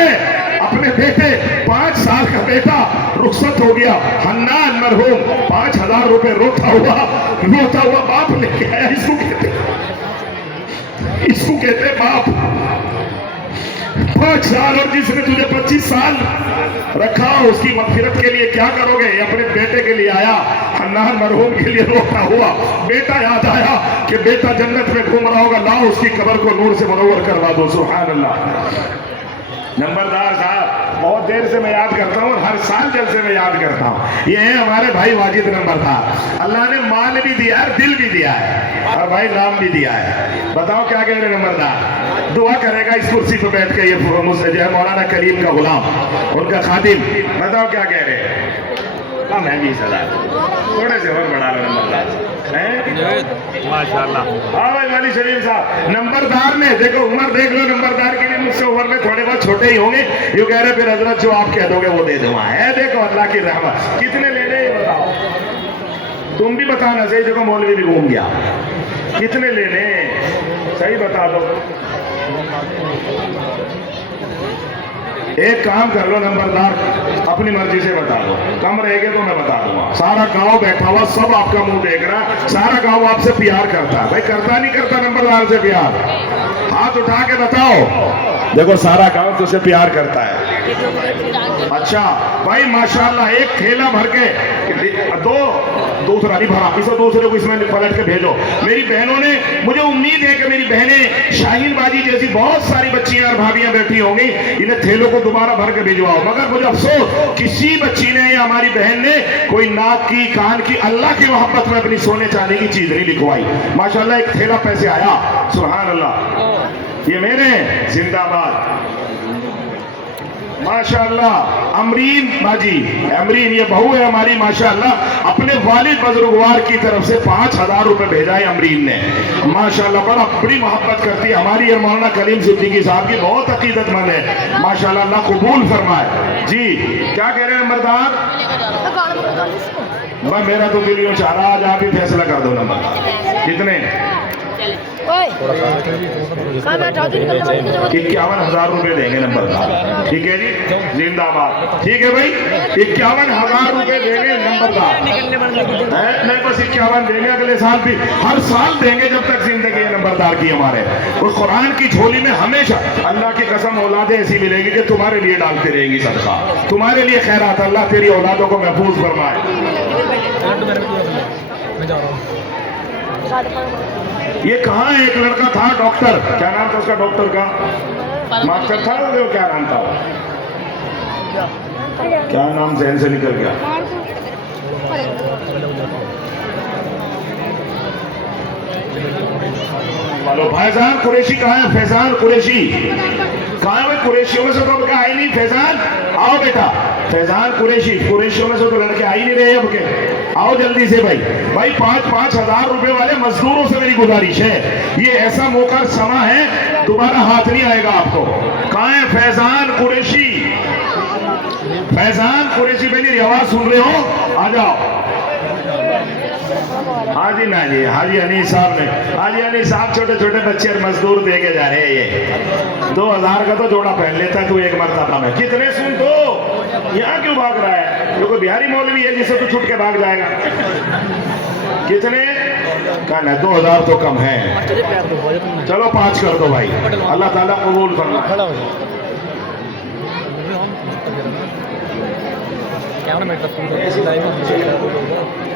अपने बेटे, 5 साल का बेटा रुखसत हो गया, हन्नान मरहूम, 5,000 रुपए रोता हुआ बाप लेके आया। इसको कहते बाप। 5 साल, और जिसने तुझे 25 साल रखा, उसकी मगफिरत के लिए क्या करोगे? अपने बेटे के लिए आया, हन्नान मरहूम के लिए रोता हुआ बेटा याद आया कि बेटा जन्नत में घूम रहा होगा, लाओ उसकी कब्र को नूर से मुनव्वर करवा दो। सुभान अल्लाह। नंबरदार साहब, बहुत देर से मैं याद करता हूँ, हर साल जलसे में याद करता हूँ। ये है हमारे भाई वाजिद नंबरदार। अल्लाह ने माल भी दिया है, दिल भी दिया है, और भाई नाम भी दिया है। बताओ क्या कह रहे नंबरदार? दुआ करेगा इस कुर्सी पर बैठ के, ये जो है मौलाना करीम का गुलाम, उनका खादिम। बताओ क्या कह रहे हैं? कम है 20,000, थोड़े से और बढ़ा लो नंबरदार। माशाल्लाह। हाँ भाई वाली शरीफ साहब, नंबरदार ने देखो, उम्र देख लो नंबरदार की भी मुझसे उम्र में थोड़े बहुत छोटे ही होंगे। यूँ कह रहे फिर हजरत जो आप कह दोगे वो दे दूंगा। है देखो अल्लाह की रहमत। कितने लेने ये बताओ, तुम भी बताना, सही जगह मौलवी भी घूम गया। कितने लेने सही बता दो। एक काम कर लो नंबरदार, अपनी मर्जी से बता दो, कम रहेंगे तो मैं बता दूंगा। सारा गांव बैठा हुआ, सब आपका मुंह देख रहा है, सारा गांव आपसे प्यार करता है। भाई करता नहीं करता नंबरदार से प्यार? हाथ उठा के बताओ। देखो सारा गांव तुझसे प्यार करता है। अच्छा भाई माशाल्लाह, एक थैला भर के दो, दूसरा नहीं भरा, इसे दूसरे को इसमें पलट के भेजो। मेरी बहनों ने, मुझे उम्मीद है कि मेरी बहनें शाहीन बाजी जैसी बहुत सारी बच्चियां और भाभियां बैठी होंगी, इन्हें थैलों को दोबारा भर के भिजवाओ। मगर मुझे अफसोस, किसी बच्ची ने या हमारी बहन ने कोई नाक की, कान की, अल्लाह की मोहब्बत में अपनी सोने चांदी की चीज नहीं लिखवाई। माशाल्लाह एक थैला पैसे आया, सुभान अल्लाह। ये मेरे जिंदाबाद माशाअल्लाह। अमरीन बाजी, अमरीन ये बहू है हमारी माशाअल्लाह, अपने वालिद बुजुर्गवार की तरफ से 5,000 रुपए भेजा है अमरीन ने। माशाअल्लाह बड़ा बड़ी मोहब्बत करती है हमारी। ये मौलाना कलीम सिद्दीकी साहब की बहुत अकीदतमंद है माशाअल्लाह, अल्लाह कबूल फरमाए। जी क्या कह रहे हैं नंबरदार? भाई मेरा तो दिल यूं चाह रहा, आज आप ही फैसला कर दो नंबरदार। कितने? 51,000 रुपए देंगे नंबरदार। ठीक है जी, जिंदाबाद। ठीक है भाई, 51,000 रुपए देंगे नंबरदार। नहीं बस 51 देंगे, अगले साल भी, हर साल देंगे जब तक जिंदगी है नंबरदार की हमारे। और कुरान की झोली में हमेशा अल्लाह की कसम औलादें ऐसी मिलेगी कि तुम्हारे लिए डालते रहेंगी सदका, तुम्हारे लिए खैरात। अल्लाह तेरी औलादों को महफूज फरमाए। ये कहाँ है? एक लड़का था डॉक्टर, क्या नाम था उसका? डॉक्टर का मास्टर था, वो क्या नाम था? क्या नाम जहन से निकल गया। फैजान कुरैशी कहाँ है? फैजान कुरैशी कहाँ है? कुरैशियों में से तो आई नहीं। फैजान आओ बेटा, फैजान कुरैशी, कुरैशियों में से तो लड़के आ ही नहीं रहे अब के। आओ जल्दी से भाई, भाई 5-5 हजार रुपए वाले मजदूरों से मेरी गुजारिश है, ये ऐसा मौका समा है, दोबारा हाथ नहीं आएगा आपको। कहाँ है फैजान कुरैशी? फैजान कुरैशी भाई, मेरी आवाज सुन रहे हो? आ जाओ। हाजी ना जी, हाजी अनीस साहब ने, हाजी अनीस साहब छोटे छोटे बच्चे और मजदूर दे के जा रहे हैं। ये 2000 का तो जोड़ा पहन लेता तू एक मरतबा में। कितने सुन तो, यहाँ क्यों भाग रहा है? जो कोई बिहारी मौलवी है जिससे तू छुट के भाग जाएगा। कितने कहना? 2000 तो कम है, चलो 5 कर दो भाई, अल्लाह ताला कबूल फरमाए।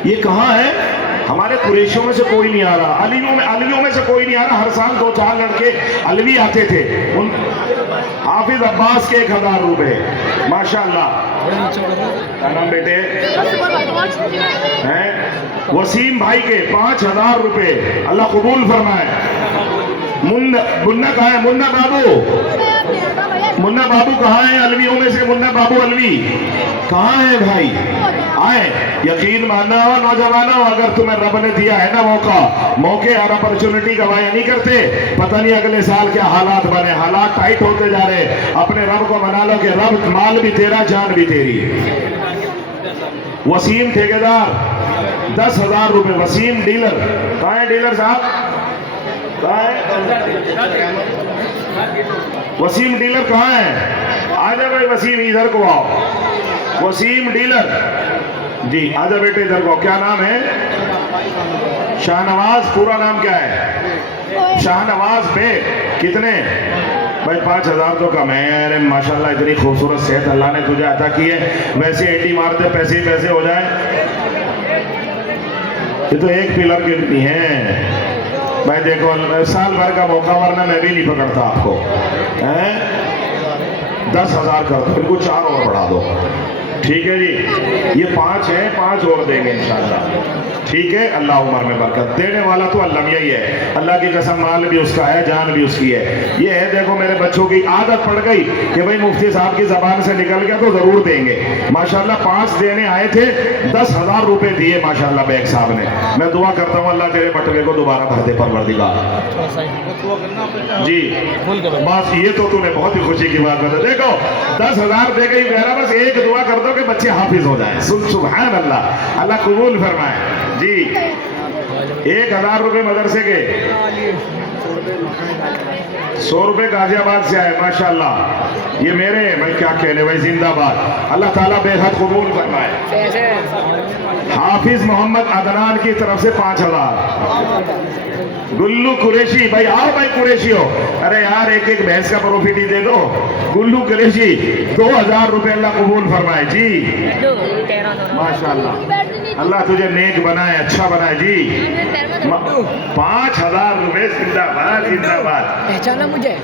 ये कहाँ है? हमारे कुरैशियों में से कोई नहीं आ रहा, अलवियों में से कोई नहीं आ रहा। हर साल 2-4 लड़के अलवी आते थे। उन हाफिज अब्बास के 1000 रुपए, माशाल्लाह। क्या नाम बेटे हैं? वसीम भाई के 5000 रुपए, अल्लाह कबूल फरमाए। मुन्ना कहाँ है? मुन्ना बाबू कहाँ है? अलवियों में से मुन्ना बाबू अलवी कहाँ है भाई? आए, यकीन मानना हो नौजवानों, अगर तुम्हें रब ने दिया है ना मौके और अपॉर्चुनिटी गवाया नहीं करते। पता नहीं अगले साल क्या हालात बने, हालात टाइट होते जा रहे। अपने रब को मना लो कि रब माल भी तेरा, जान भी तेरी। वसीम ठेकेदार 10,000 रुपए। वसीम डीलर कहाँ है? डीलर साहब कहाँ है? वसीम डीलर कहाँ है? आजा भाई वसीम, इधर को आओ। वसीम डीलर जी, आजा बेटे इधर को। क्या नाम है? शाहनवाज। पूरा नाम क्या है? शाहनवाज बेग। कितने भाई? 5000 तो कम है। अरे माशाल्लाह, इतनी खूबसूरत सेहत अल्लाह ने तुझे अता की है। वैसे एटी मारते पैसे ही पैसे हो जाए। ये तो एक पिलर गिनती है भाई। देखो साल भर का मौका, वरना मैं भी नहीं पकड़ता आपको। 10,000 कर दो, इनको 4 और बढ़ा दो। ठीक है जी, ये 5 है, 5 और देंगे इंशाल्लाह। ठीक है, अल्लाह उम्र में बरकत। देने वाला तो अल्लाह ही है, अल्लाह की कसम। माल भी उसका है, जान भी उसकी है। ये है, देखो मेरे बच्चों की आदत पड़ गई कि भाई मुफ्ती साहब की जबान से निकल गया तो जरूर देंगे। माशाल्लाह 5 देने आए थे, 10,000 रुपए दिए माशाल्लाह बेग साहब ने। मैं दुआ करता हूँ अल्लाह तेरे बटवे को दोबारा भर दे परवरदिगार जी। बस ये तो तूने बहुत ही खुशी की बात बता। देखो 10,000 दे गई, मेरा बस एक दुआ कर दो कि बच्चे हाफिज हो जाए। सुभान अल्लाह, अल्लाह कबूल फरमाए जी। 1000 रुपए मदरसे के, 100 रुपए गाजियाबाद से आए माशाल्लाह। ये मेरे भाई क्या कहने भाई, जिंदाबाद। अल्लाह ताला बेहद कबूल फरमाए। हाफिज मोहम्मद अदनान की तरफ से 5000। गुल्लू कुरैशी भाई, आओ भाई कुरैशी हो। अरे यार एक भैंस का प्रॉफिट ही दे दो। गुल्लू कुरैशी 2000 रुपए, अल्लाह कबूल फरमाए जी। माशाल्लाह, अल्लाह तुझे नेक बनाए, अच्छा बनाए जी। 5000 रुपए, जिंदाबाद जिंदाबाद। पहचाना मुझे?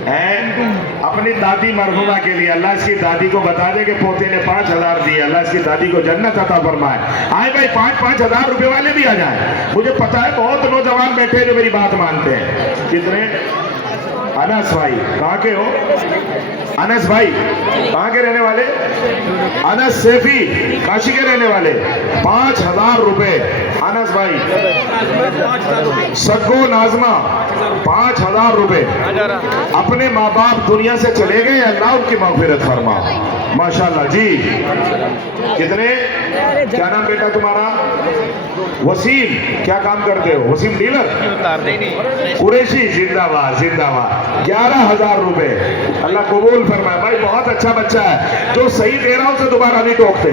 अपनी दादी मरहुमा के लिए अल्लाह इसकी दादी को बता दे कि पोते ने 5000 दिए, अल्लाह इसकी दादी को जन्नत अता फरमाए। आए भाई 5-5 हजार रुपए वाले भी आ जाए। मुझे पता है बहुत नौजवान बैठे जो मेरी बात मानते हैं। कितने? अनस भाई कहाँ के हो? अनस भाई कहाँ के रहने वाले? अनस सैफी काशी के रहने वाले। 5000 रुपए अनस भाई। सग्गो नाजमा 5000 रुपए। अपने माँ बाप दुनिया से चले गए, अल्लाह उनकी मग़फ़िरत फरमा। माशाल्लाह जी। कितने? क्या नाम बेटा तुम्हारा? वसीम। क्या काम करते हो? वसीम डीलर कुरैशी, जिंदाबाद जिंदाबाद। 11,000 रुपए, अल्लाह कबूल फरमाए। भाई बहुत अच्छा बच्चा है, जो सही दे रहा हूं उसे दोबारा नहीं टोकते।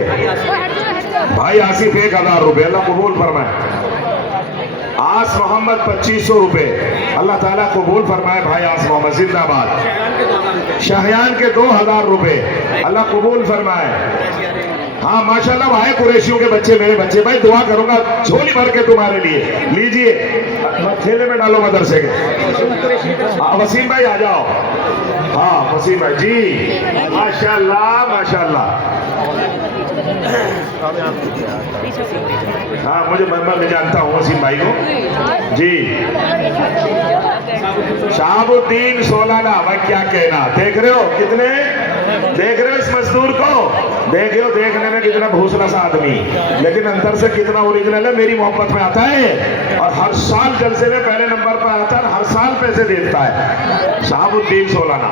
भाई आसिफ 1000 रुपए, अल्लाह कबूल फरमाए। आस मोहम्मद 2500 रुपए, अल्लाह ताला कबूल फरमाए। भाई आस मोहम्मद जिंदाबाद। शाहयान के 2000 रुपए, अल्लाह कबूल फरमाए। हाँ माशाल्लाह, भाई कुरैशियों के बच्चे मेरे बच्चे। भाई दुआ करूंगा झोली भर के तुम्हारे लिए। लीजिए, थैले में डालो मदरसे के। वसीम भाई आ जाओ। हाँ वसीम भाई जी, माशाल्लाह माशाल्लाह। हाँ मुझे मैं जानता हूँ वसीम भाई को जी। शाहबुद्दीन सोलाना, भाई क्या कहना। देख रहे हो कितने? देख रहे हो इस मजदूर को, देखियो देखने में कितना भूसला सा आदमी, लेकिन अंदर से कितना ओरिजिनल है। मेरी मोहब्बत में आता है और हर साल जलसे में पहले नंबर पर आता है, हर साल पैसे देता है। शहाबुद्दीन सोलाना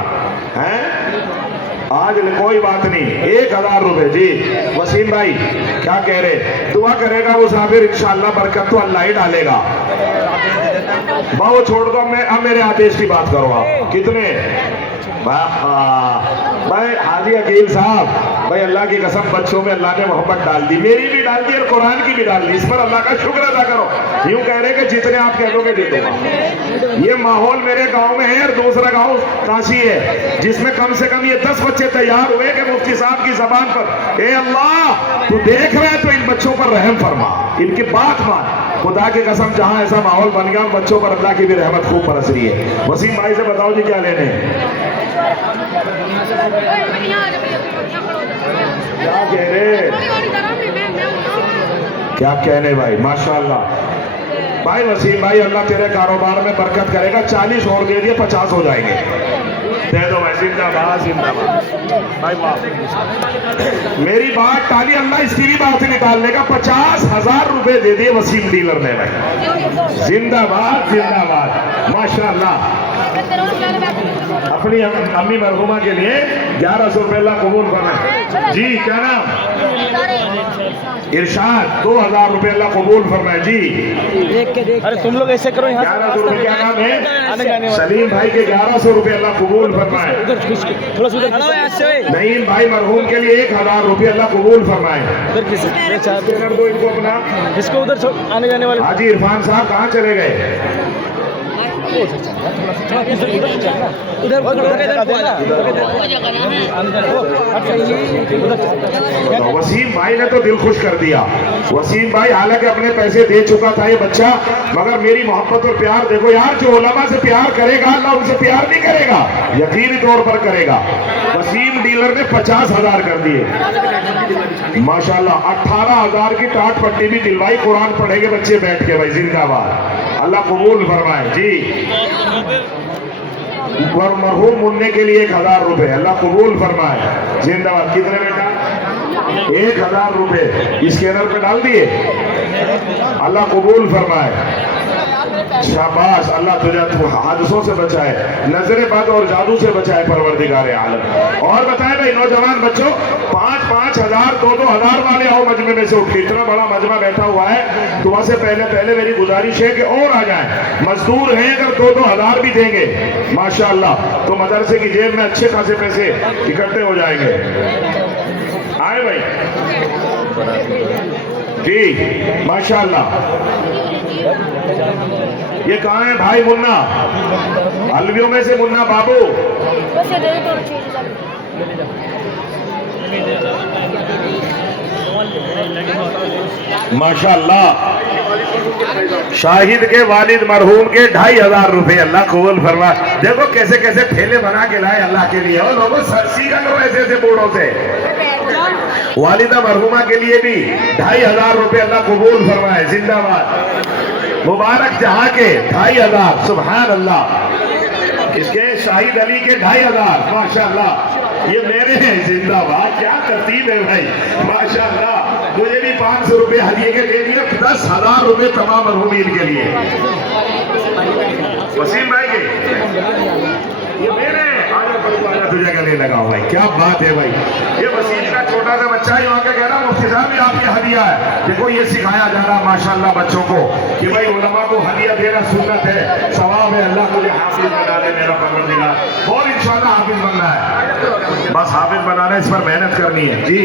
है। आज कोई बात नहीं, 1000 रुपए जी। वसीम भाई क्या कह रहे, दुआ करेगा मुसाफिर, इंशाअल्लाह बरकत तो अल्लाह ही डालेगा। वो छोड़ दो, मैं अब मेरे आदेश की बात करो। आप कितने भाई हाजी अकील साहब, भाई अल्लाह की कसम बच्चों में अल्लाह ने मोहब्बत डाल दी, मेरी भी डाल दी और कुरान की भी डाल दी। इस पर अल्लाह का शुक्र अदा करो। यूं कह रहे कि जितने आप कह दोगे दे दूंगा। ये माहौल मेरे गांव में है और दूसरा गांव काशी है, जिसमें कम से कम ये 10 बच्चे तैयार हुए कि मुफ्ती साहब की जबान पर, ए अल्लाह तू देख रहे है तो इन बच्चों पर रहम फरमा, इनकी बात मान। खुदा की कसम जहां ऐसा माहौल बन गया, बच्चों पर अल्लाह की भी रहमत खूब बरस रही है। वसीम भाई से बताओ जी क्या लेने, क्या कह रहे, क्या कहने भाई, माशाल्लाह भाई। वसीम भाई अल्लाह तेरे कारोबार में बरकत करेगा। 40 और दे दिए, 50 हो जाएंगे। दे दो भाई, जिंदाबाद जिंदाबाद भाई। वाह मेरी बात टाली, अल्लाह इसकी भी बात निकाल लेगा। 50,000 रुपए दे दिए वसीम डीलर ने भाई। जिंदाबाद जिंदाबाद माशाल्लाह। अपनी अम्मी मरहुमा के लिए 1100 रुपये अल्लाह कबूल फरमाए जी। क्या नाम, इरशाद। 2000 रुपये अल्लाह कबूल फरमाए जी। अरे तुम लोग ऐसे करो, यहाँ 1100 रुपये। क्या नाम है, सलीम भाई के 1100 रुपये अल्लाह कबूल फरमाए। थोड़ा सा उधर, नईम भाई मरहूम के लिए 1000 रुपये अल्लाह कबूल फरमाए। दो इनको अपना, इसको उधर आने जाने वाले। हाजी इरफान साहब कहाँ चले गए, वसीम भाई ने तो दिल खुश कर दिया। वसीम भाई हालांकि अपने पैसे दे चुका था ये बच्चा, मगर मेरी मोहब्बत और प्यार देखो यार। जो उलमा से प्यार करेगा अल्लाह उनसे प्यार नहीं करेगा, यकीनी तौर पर करेगा। वसीम डीलर ने 50,000 कर दिए माशाल्लाह। 18,000 की टाट पट्टी भी दिलवाई। कुरान पढ़ेंगे बच्चे बैठ के भाई। जिंदाबाद, अल्लाह कबूल फरमाए जी। मरहूम मुन्ने के लिए 1000 रुपए अल्लाह कबूल फरमाए। जिंदाबाद। कितने बेटा, 1000 रुपए स्कैनर पे डाल दिए, अल्लाह कबूल फरमाए। शाबाश, अल्लाह तुझे हादसों से बचाए, नजरे बद और जादू से बचाए परवरदिगार आलम। और बताए भाई नौजवान बच्चों, 5-5 हजार 2-2 हजार वाले आओ मजमे में से उठ के। इतना बड़ा मजमा बैठा हुआ है, दुआ से पहले मेरी गुजारिश है कि और आ जाए। मजदूर हैं, अगर 2-2 हजार भी देंगे माशाअल्लाह तो मदरसे की जेब में अच्छे खासे पैसे इकट्ठे हो जाएंगे। आए भाई जी माशाअल्लाह। ये कहाँ है भाई मुन्ना, अलवियों में से मुन्ना बाबू। माशाअल्लाह। शाहिद के वालिद मरहूम के 2500 रुपए अल्लाह कबूल फरमा। देखो कैसे कैसे ठेले बना के लाए अल्लाह के लिए। और लोगों सीखा करो ऐसे ऐसे बूढ़ों से। वालिदा मरहुमा के लिए भी 2500 रुपए अल्लाह कबूल फरमाए। जिंदाबाद। मुबारक जहां के 2500, सुभान अल्लाह। इसके शाहिद अली के 2500 माशाअल्लाह। ये मेरे हैं। जिंदाबाद। क्या तरतीब है भाई माशाअल्लाह। मुझे भी 500 रुपए हदिये के दे दिए। 10,000 रुपए तमाम मरहुमीन के लिए। वसीम भाई के ये मेरे तुझे गले लगाओ भाई। क्या बात है भाई। ये वसीम का छोटा सा बच्चा है, वहां का कह रहा मुफ्ती साहब ये आपकी हदिया है। देखो ये सिखाया जा रहा माशाअल्लाह बच्चों को कि भाई उलमा को हदिया देना सुन्नत है, सवाब है। अल्लाह मुझे हाफिज बना दे मेरा परवरदिगार। और इंशाअल्लाह हाफिज बनना है, बस हाफिज बनाना है, इस पर मेहनत करनी है जी।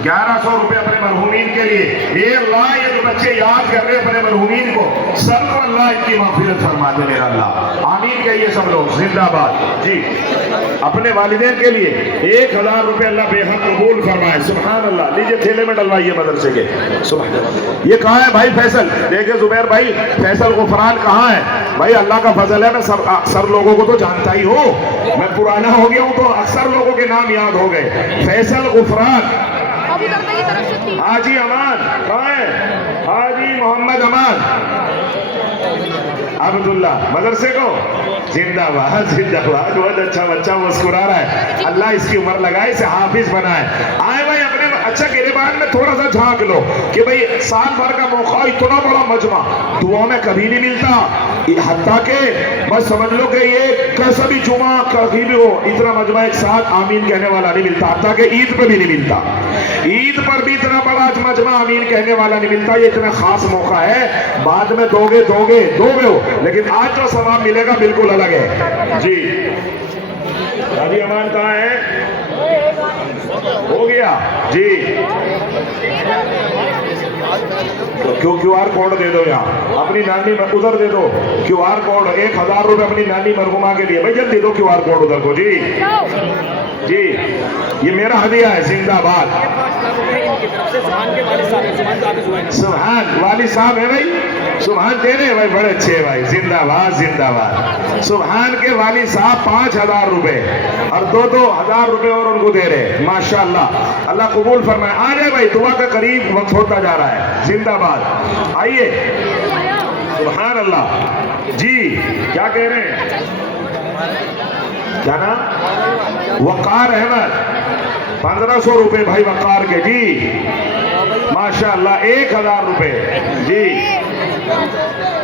1100 रुपए अपने मरहूमीन के लिए। ये अल्लाह, ये जो बच्चे याद कर रहे हैं अपने मरहूमीन को, सब अल्लाह इनकी मग़फ़िरत फरमा दे मेरा अल्लाह। आमीन कहिए सब लोग। जिंदाबाद जी। अपने वालिदैन के लिए 1000 रुपए अल्लाह बेहद कबूल फरमाए। सुभान अल्लाह। लीजिए थैले में डलवाइए मदरसे के। सुभान। ये कहाँ है भाई फैसल, देखिए जुबैर भाई, फैसल गुफरान कहाँ है भाई। अल्लाह का फजल है, मैं अक्सर लोगों को तो जानता ही हूँ, मैं पुराना हो गया हूँ तो अक्सर लोगों के नाम याद हो गए। फैसल गुफरान, हाजी अमान कहाँ है, हाजी मोहम्मद अमान। अब्दुल्ला मदरसे को जिंदाबाद जिंदाबाद। बहुत अच्छा बच्चा मुस्कुरा रहा है। अल्लाह इसकी उम्र लगाए, इसे हाफिज बनाए। आए भाई अपने अच्छा गिरबान में थोड़ा सा झांक लो कि भाई साल भर का मौका, इतना बड़ा मजमा दुआ में कभी नहीं मिलता। हत्ता के बस समझ लो कि ये कैसा भी जुमा कभी भी हो, इतना मजमा एक साथ आमीन कहने वाला नहीं मिलता। हत्ता के ईद पे भी नहीं मिलता। ईद पर भी इतना बड़ा मजमा आमीन कहने वाला नहीं मिलता। ये इतना खास मौका है, बाद में दोगे हो, लेकिन आज जो सवाब मिलेगा बिल्कुल अलग है जी। अभी अमान कहाँ है? हो गया जी। तो QR कोड दे दो, यहाँ अपनी नानी उधर दे दो QR कोड। 1000 रुपए अपनी नानी मरहुमा के लिए। भाई जल्दी दो QR कोड उधर को जी। जी ये मेरा हदिया है। जिंदाबाद। सुभान वाली साहब है भाई, सुभान दे रहे भाई, बड़े अच्छे है भाई। जिंदाबाद जिंदाबाद। सुभान के वाली साहब 5000 रुपए और 2-2000 रुपए और उनको दे रहे। माशाअल्लाह, अल्लाह कबूल फरमाए। आ जाए भाई, दुआ का करीब वक्त होता जा रहा है। जिंदाबाद। आइए। सुभान अल्लाह जी। क्या कह रहे हैं? क्या नाम? वकार अहमद। 1500 रुपए भाई वकार के जी। माशाअल्लाह। 1000 रुपए जी।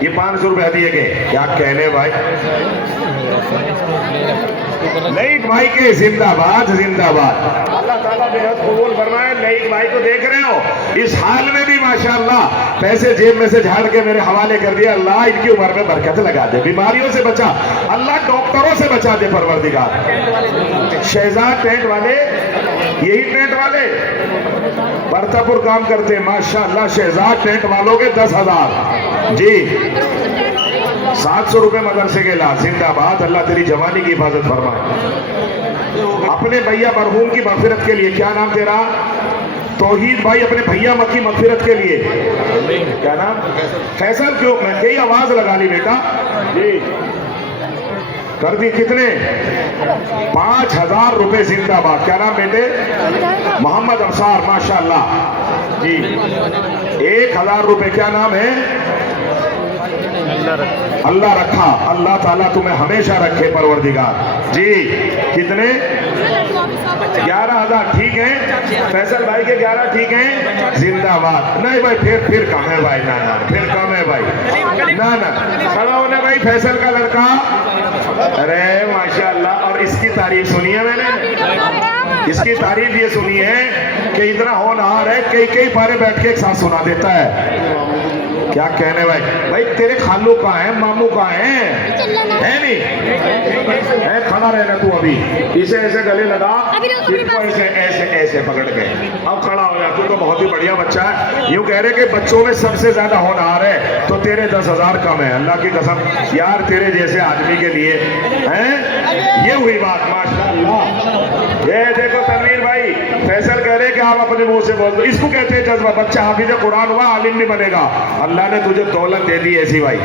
ये 500 रुपए दिए गए। क्या कहने भाई? लईक भाई के जिंदाबाद जिंदाबाद। अल्लाह ताला बेहद कबूल फरमाए। लईक भाई को देख रहे हो, इस हाल में भी माशाअल्लाह पैसे जेब में से झाड़ के मेरे हवाले कर दिया। अल्लाह इनकी उम्र में बरकत लगा दे, बीमारियों से बचा, अल्लाह डॉक्टरों से बचा दे परवरदिगार। शहजाद टेंट वाले, यही टेंट वाले बरतापुर काम करते हैं माशाअल्लाह। शहजाद टेंट वालों के 10,000 जी। 700 रुपए मदरसे के ला। जिंदाबाद। अल्लाह तेरी जवानी की हिफाजत फरमाए। अपने भैया मरहूम की मगफिरत के लिए, क्या नाम तेरा? तौहीद भाई, अपने भैया की मगफिरत के लिए। क्या नाम? फैसल। क्यों मैं कई आवाज लगा ली बेटा जी। कर दी। कितने? 5000 रुपए। जिंदाबाद। क्या नाम बेटे? मोहम्मद अफसार। माशाअल्लाह जी। 1000 रुपए। क्या नाम है? अल्लाह रखा। अल्लाह ताला तुम्हें हमेशा रखे परवरदिगार जी। कितने? 11,000। ठीक है। फैसल भाई के 11 ठीक है। जिंदाबाद। नहीं भाई, फिर कम है भाई। ना ना फिर कम है भाई। ना ना खड़ा होने भाई। फैसल का लड़का। अरे माशाअल्लाह। और इसकी तारीफ सुनी है मैंने। इसकी तारीफ ये सुनी है कि इतना होनहार है, कई पारे बैठ के एक साथ सुना देता है। क्या कहने भाई? भाई तेरे खालू कहाँ है, मामू कहाँ है नहीं? है खड़ा रहना तू अभी। इसे ऐसे गले लगा, इसको ऐसे ऐसे ऐसे पकड़ के अब खड़ा हो जा। तू तो बहुत ही बढ़िया बच्चा है। यूं कह रहे कि बच्चों में सबसे ज्यादा होनहार है, तो तेरे 10,000 कम है। अल्लाह की कसम यार, तेरे जैसे आदमी के लिए हैं। ये हुई बात माशाअल्लाह। ये देखो तनवीर भाई, फैसल कह रहे कि आप अपने मुंह से बोल दो। इसको कहते हैं जज्बा। बच्चा हाफिज कुरान हुआ, आलिम भी बनेगा। अल्लाह ने तुझे दौलत दे दी ऐसी भाई।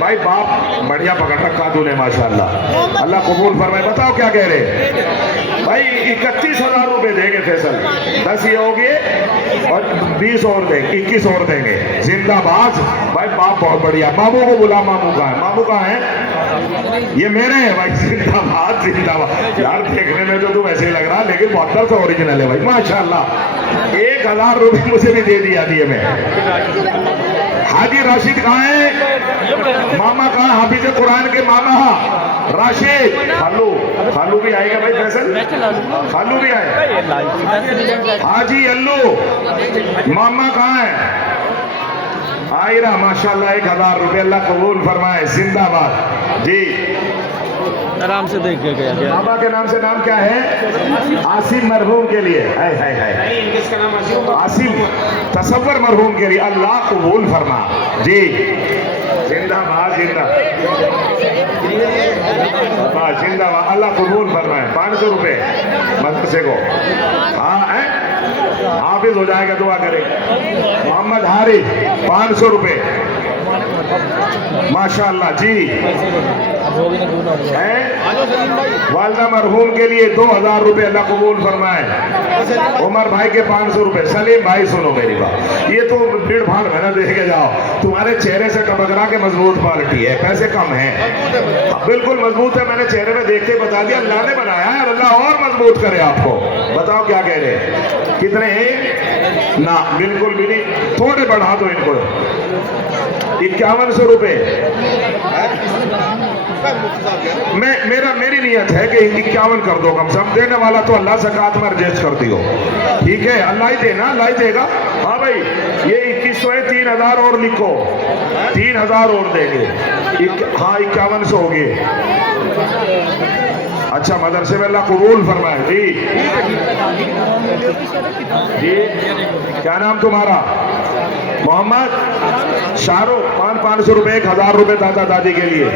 भाई बाप बढ़िया पकड़ रखा तूने माशाअल्लाह। अल्लाह कबूल फरमाए। बताओ क्या कह रहे भाई? 31,000 रुपए देंगे फैसल। 10 ये हो गए और 20 और देंगे, 21 और देंगे। जिंदाबाद भाई। बाप बहुत बढ़िया। मामू को बुला। मामू कहाँ है? मामू कहाँ है? ये मेरे हैं भाई। जिंदाबाद जिंदाबाद। यार देखने में तो तुम ऐसे ही लग रहा, लेकिन बहुत सा ओरिजिनल है भाई माशाअल्लाह। 1000 रुपए मुझे भी दे दिया दिए में। हाजी राशिद कहाँ है? मामा कहाँ? हाफिज कुरान के मामा राशिद। खालू भी आएगा भाई। फैसल खालू भी आए। हाजी अल्लू मामा कहाँ है? आयरा। माशाअल्लाह। 1000 रुपए। अल्लाह कबूल फरमाए। जिंदाबाद जी। आराम से देख के गया। बाबा के नाम से नाम क्या है? आसिम मरहूम के लिए। है आसिम तसव्वुर मरहूम के लिए। अल्लाह कबूल फरमा जी। जिंदाबाद जिंदाबाद। अल्लाह कबूल फरमाए। 500 रुपए मदरसे को। हाँ है, हाफिज हो जाएगा, दुआ करें। मोहम्मद हारिस 500 रुपए। माशाअल्लाह जी। हैं? वालदा मरहूम के लिए 2000 रुपए अल्लाह कबूल फरमाए। उमर भाई के 500 रुपए। सलीम भाई सुनो मेरी बात, ये तो भीड़ भाड़ में ना देखे जाओ, तुम्हारे चेहरे से टपकरा के मजबूत पार्टी है, पैसे कम है, बिल्कुल मजबूत है, मैंने चेहरे में देख के बता दिया, अल्लाह ने बनाया है, अल्लाह और मजबूत करे आपको। बताओ क्या कह रहे हैं, कितने हैं? ना बिल्कुल भी नहीं, थोड़े बढ़ा दो इनको, 5100 रुपए। मेरी नियत है कि 51 कर दो कम से कम, देने वाला तो अल्लाह ज़कात में एडजस्ट कर दियो, ठीक है, अल्लाह ही देना, अल्लाह ही देगा। हाँ भाई, ये 2100 है, 3000 और लिखो, 3000 और देंगे। हाँ 5100 हो गए। अच्छा, मदरसे में अल्लाह कबूल फरमाए। जी जी, क्या नाम तुम्हारा? मोहम्मद शाहरुख। 500 रुपए, 1000 रुपए दादा दादी के लिए।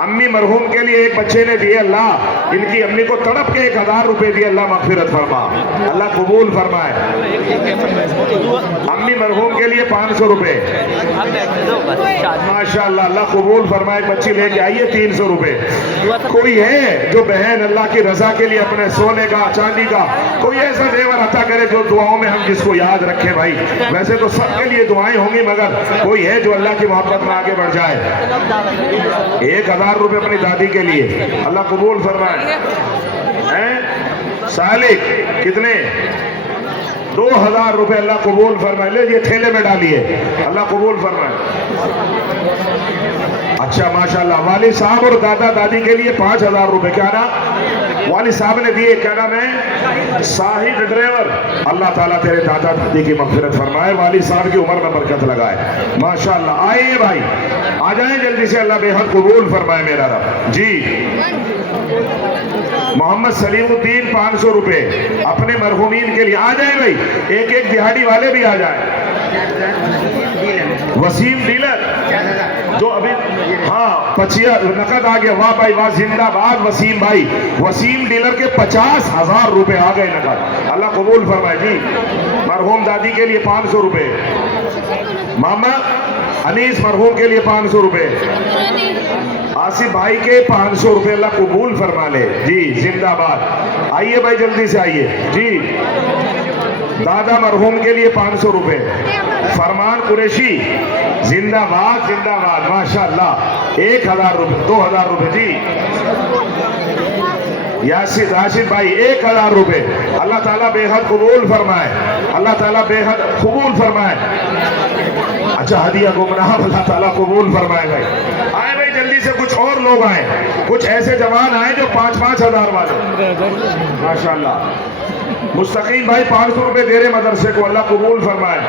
अम्मी मरहूम के लिए एक बच्चे ने दिए, अल्लाह इनकी अम्मी को तड़प के 1000 रुपए दिए, अल्लाह मगफिरत फरमा, अल्लाह कबूल फरमाए। अम्मी मरहूम के लिए 500 रुपए, माशाअल्लाह, अल्लाह कबूल फरमाए। बच्ची लेके आइए 300 रुपए। कोई है जो बहन अल्लाह की रजा के लिए अपने सोने का, चांदी का कोई ऐसा जेवर अता करे जो दुआओं में हम जिसको याद रखें? भाई वैसे तो सबके लिए दुआएं होंगी, मगर कोई है जो अल्लाह की मोहब्बत में आगे बढ़ जाए? 1000 रुपए अपनी दादी के लिए, अल्लाह कबूल फरमाए। हैं सालिक कितने? 2000 रुपए, अल्लाह कबूल फरमाए। ले ये थैले में डालिए, अल्लाह कबूल फरमाए। अच्छा माशाल्लाह, वाली साहब और दादा दादी के लिए 5000 रुपए। क्या नाम वाली साहब ने दिए? क्या नाम है? साहिद ड्राइवर। अल्लाह ताला तेरे दादा दादी की मगफिरत फरमाए, वाली साहब की उम्र में बरकत लगाए, माशाल्लाह। आइए भाई, आ जाए जल्दी से, अल्लाह बेहद कबूल फरमाए मेरा रब। जी मोहम्मद सलीमुद्दीन 500 रुपए अपने मरहूमीन के लिए। आ जाए भाई, एक एक दिहाड़ी वाले भी आ जाए। वसीम डीलर जो अभी, हाँ 25 नकद आ गया, वाह भाई वाह, जिंदाबाद वसीम भाई। वसीम डीलर के 50,000 रुपए आ गए नकद, अल्लाह कबूल फरमाए। जी मरहूम दादी के लिए 500 रुपए। मामा अनीस मरहूम के लिए 500 रुपए। आसिफ भाई के 500 रुपए, अल्लाह कबूल फरमा ले। जी जिंदाबाद। आइए भाई जल्दी से आइए। जी दादा मरहूम के लिए 500 रुपए। फरमान कुरैशी जिंदाबाद जिंदाबाद, माशाअल्लाह। 1000 रुपए, 2000 रुपए। जी यासिर राशिद भाई 1000 रुपए, अल्लाह ताला बेहद कबूल फरमाए, अल्लाह ताला बेहद कबूल फरमाए। अच्छा हदिया गुमराह, अल्लाह ताला कबूल फरमाए। भाई आए भाई जल्दी से, कुछ और लोग आए, कुछ ऐसे जवान आए जो 5-5 हजार वाले, माशाअल्लाह। मुस्तकीम भाई 500 रुपए दे रहे मदरसे को, अल्लाह कबूल फरमाए,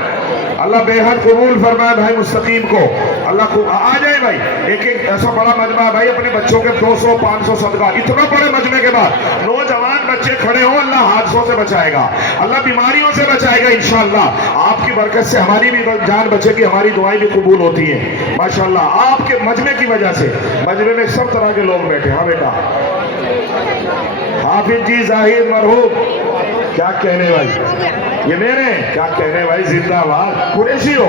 अल्लाह बेहद कबूल फरमाए भाई मुस्तकीम को, अल्लाह को। आ जाए भाई, एक एक ऐसा बड़ा मजमा है भाई, अपने बच्चों के 200-500 सदका। इतना बड़े मजमे के बाद नौजवान बच्चे खड़े हो, अल्लाह हादसों से बचाएगा, अल्लाह बीमारियों से बचाएगा इंशाअल्लाह। आपकी बरकत से हमारी भी जान बचेगी, हमारी दुआएं भी कबूल होती हैं माशाअल्लाह। आपके मजमे की वजह से, मजमे में सब तरह के लोग बैठे। हाँ बेटा हाफिज जी जाहिद मरहूम, क्या कहने भाई, ये मेरे क्या कहने भाई, जिंदाबाद। कुरैशी हो,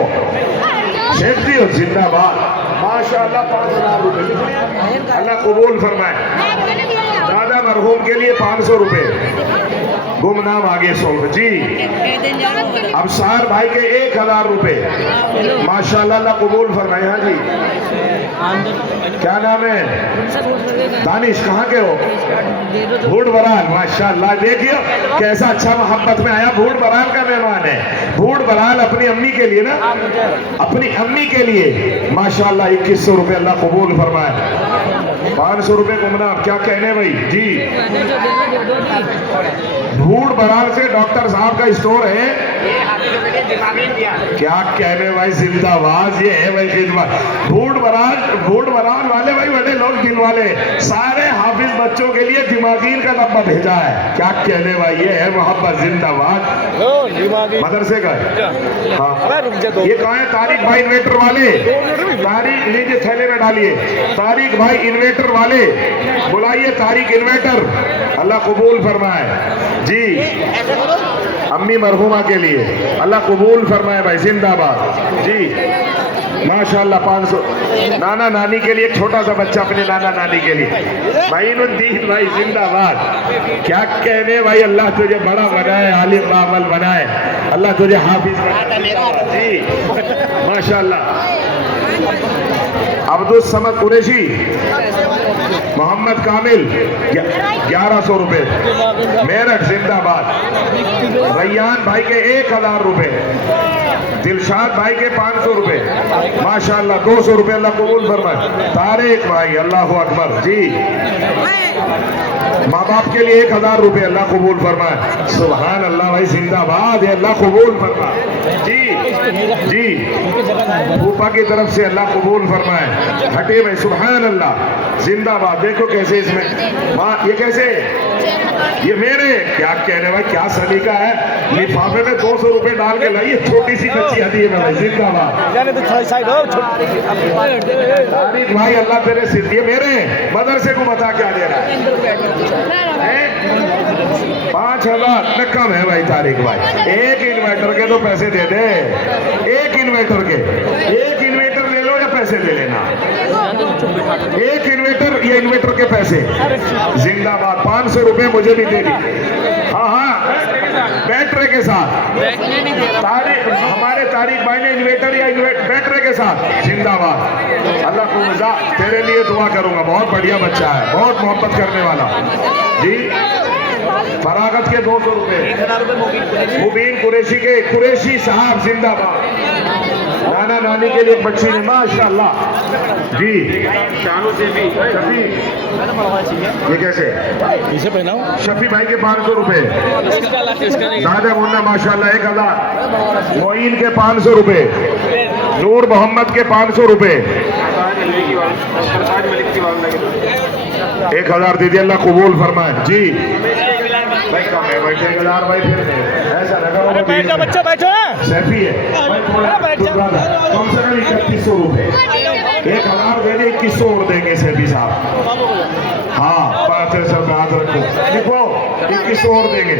शेखी हो, जिंदाबाद माशाअल्लाह। 5000 रुपए, अल्लाह कबूल फरमाए। दादा मरहूम के लिए 500 रुपए। गुमनाम आगे 100। जी अबसार भाई के 1000 रुपए, माशाअल्लाह, अल्लाह कबूल फरमाए। हाँ जी क्या नाम है? दानिश, कहाँ के हो? भूड बराल, माशाअल्लाह। देखिए कैसा अच्छा मोहब्बत में आया, भूड बराल का मेहमान है। भूड बराल अपनी अम्मी के लिए ना, अपनी अम्मी के लिए माशाअल्लाह 2100 रुपए, अल्लाह कबूल फरमाए। 500 रुपए गुमनाम, क्या कहने भाई। जी भूड बराल से डॉक्टर साहब का स्टोर है, क्या कहने भाई, जिंदाबाद। ये है भाई खिदमत। भूड बराल वाले भाई बड़े लोग, दिल वाले, सारे हाफिज बच्चों के लिए दिमागीन का डब्बा भेजा है, क्या कहने भाई, ये है मोहब्बत। जिंदाबाद मदरसे का। हाँ ये कहाँ है? तारिक भाई इन्वेटर वाले, तारिक लीजिए थैले में डालिए। तारिक भाई इन्वेटर वाले, बुलाइए तारिक इन्वेटर, अल्लाह कबूल फरमाए। जी अम्मी मरहुमा के लिए, अल्लाह कबूल फरमाए भाई, जिंदाबाद। जी माशाल्लाह 500 नाना नानी के लिए एक छोटा सा बच्चा अपने नाना नानी के लिए माइनुद्दीन भाई जिंदाबाद। क्या कहने भाई, अल्लाह तुझे बड़ा बनाए, आलिम बामल बनाए, अल्लाह तुझे हाफिज बनाए जी माशाल्लाह। अब्दुल समद कुरैशी मोहम्मद कामिल 1100 रुपए मेरठ जिंदाबाद। रैयान भाई के 1000 रुपए, दिलशाद भाई के 500 रुपए माशाल्लाह। 200 रुपए अल्लाह कबूल फरमाए। तारिक भाई अल्लाह अकबर जी, माँ बाप के लिए 1000 रुपए अल्लाह कबूल फरमाए। सुभान अल्लाह भाई जिंदाबाद है, अल्लाह कबूल फरमाए जी जी। फूफा की तरफ से अल्लाह कबूल फरमाए। हटे भाई सुभान अल्लाह जिंदाबाद। देखो कैसे इसमें माँ, ये कैसे, ये मेरे क्या कहने भाई, क्या सलीका है। लिफाफे में 200 रुपए डाल के लाइए, छोटी सी बच्ची हदी है भाई जिंदाबाद। तारिक भाई अल्लाह तेरे सिद्ध, ये मेरे मदरसे को बता क्या दे रहा है 5000 न कम है भाई तारिक भाई। एक इन्वर्टर के तो पैसे दे दे, एक इन्वर्टर के, एक इन्वर्टर ले लो या पैसे ले लेना, एक इन्वर्टर या इन्वर्टर के पैसे जिंदाबाद। 500 रुपए मुझे भी दे दी। हाँ हाँ बैटरी के साथ तारिक, हमारे तारिक भाई ने इन्वर्टर या बैटरी के साथ जिंदाबाद। अल्लाह को मजा, तेरे लिए दुआ करूंगा, बहुत बढ़िया बच्चा है, बहुत मोहब्बत करने वाला जी। फरागत के 200 रुपए मुबीन कुरैशी के, कुरैशी साहब जिंदाबाद। नाना नानी के लिए बच्ची ने माशाल्लाह जी। शानू से भी शफी, ये कैसे इसे पहनाओ। शफी भाई के 500 रुपए, दादा मुन्ना माशाल्लाह 1000, मोइन के 500 रुपए, नूर मोहम्मद के 500 रुपए, 1000 दीदी अल्लाह कबूल फरमाए जी। भाई कम है भाई, 1000 भाई फिर ऐसा लगा होगा बैठो बच्चा बैठो। सैफी है भाई, थोड़ा कम से कम 3100 रुपए, 1000 दे दे, 2100 और देंगे सैफी साहब। हाँ बात है, सब हाथ रखो, लिखो 2100 और देंगे।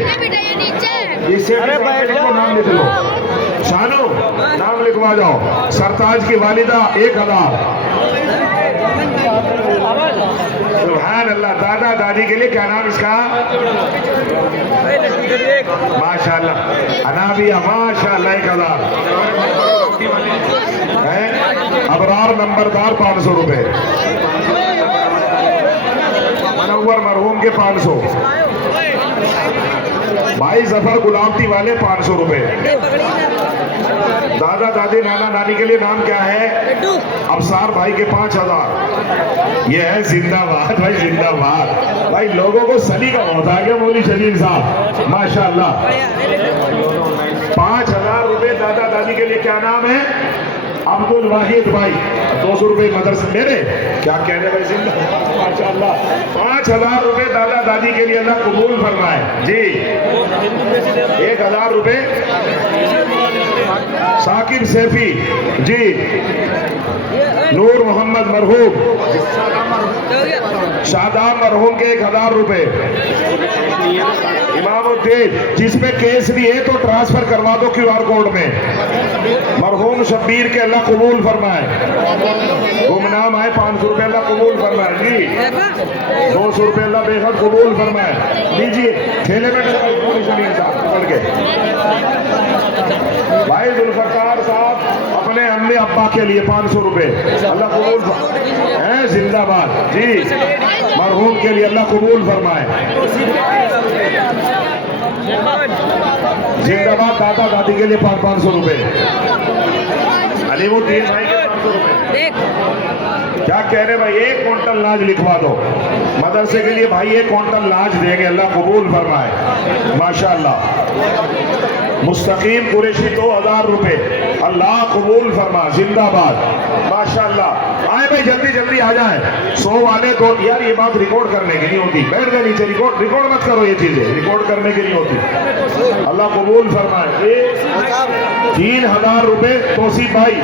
इससे नाम लिख लो, शानो नाम लिखवा जाओ। सरताज की वालिदा 1000। सुभान अल्लाह। दादा दादी के लिए क्या नाम इसका, माशाल्लाह अनाबिया माशाल्लाह 1000 है। अबरार नंबरदार 500 रुपए, मनव्वर मरहूम के 500, भाई जफर गुलामती वाले 500 रुपए। दादा दादी नाना नानी के लिए नाम क्या है, अफसार भाई के 5000। ये है जिंदाबाद भाई जिंदाबाद। भाई लोगों को सली का होता है क्या मौली शरीफ साहब माशाल्लाह। 5000 रुपए दादा दादी के लिए, क्या नाम है, अब्दुल वाहिद भाई 200 रुपए मदरसे मेरे, क्या कहने भाई जिंदाबाद माशाल्लाह। 5000 रुपए दादा दादी के लिए अल्लाह कबूल फरमाए जी। 1000 रुपए साकिब सैफी जी, नूर मोहम्मद मरहूम, शादाब मरहूम के 1000 रुपए। इमामुद्दीन जिसमें केस भी है तो ट्रांसफर करवा दो QR कोड में। मरहूम शब्बीर के अल्लाह कबूल फरमाए। गुमनाम आए 500 रुपए अल्लाह कबूल फरमाए जी। 200 रुपए अल्लाह बेहद कबूल फरमाए। लीजिए ठेले में पकड़ के भाई जुल्फकार साहब अपने अम्मी अब्बा के लिए 500 रुपए अल्लाह कबूल है जिंदाबाद जी। मरहूम के लिए अल्लाह कबूल फरमाए जिंदाबाद। दादा दादी के लिए 500 रुपए। अलीमुद्दीन भाई के 500 रुपए। क्या कह रहे भाई, 1 क्विंटल नाज लिखवा दो मदरसे के लिए भाई, 1 क्विंटल नाज देंगे अल्लाह कबूल फरमाए माशाल्लाह। मुस्तकीम कुरैशी 2000 रुपए अल्लाह कबूल फरमा जिंदाबाद माशाल्लाह। आए भाई जल्दी जल्दी आ जाए। 100 वाले तो यार ये बात रिकॉर्ड करने की नहीं होती, बैठ गए नीचे, रिकॉर्ड मत करो, ये चीजें रिकॉर्ड करने की नहीं होती। अल्लाह कबूल फरमाए। 3000 रुपए तौसीफ भाई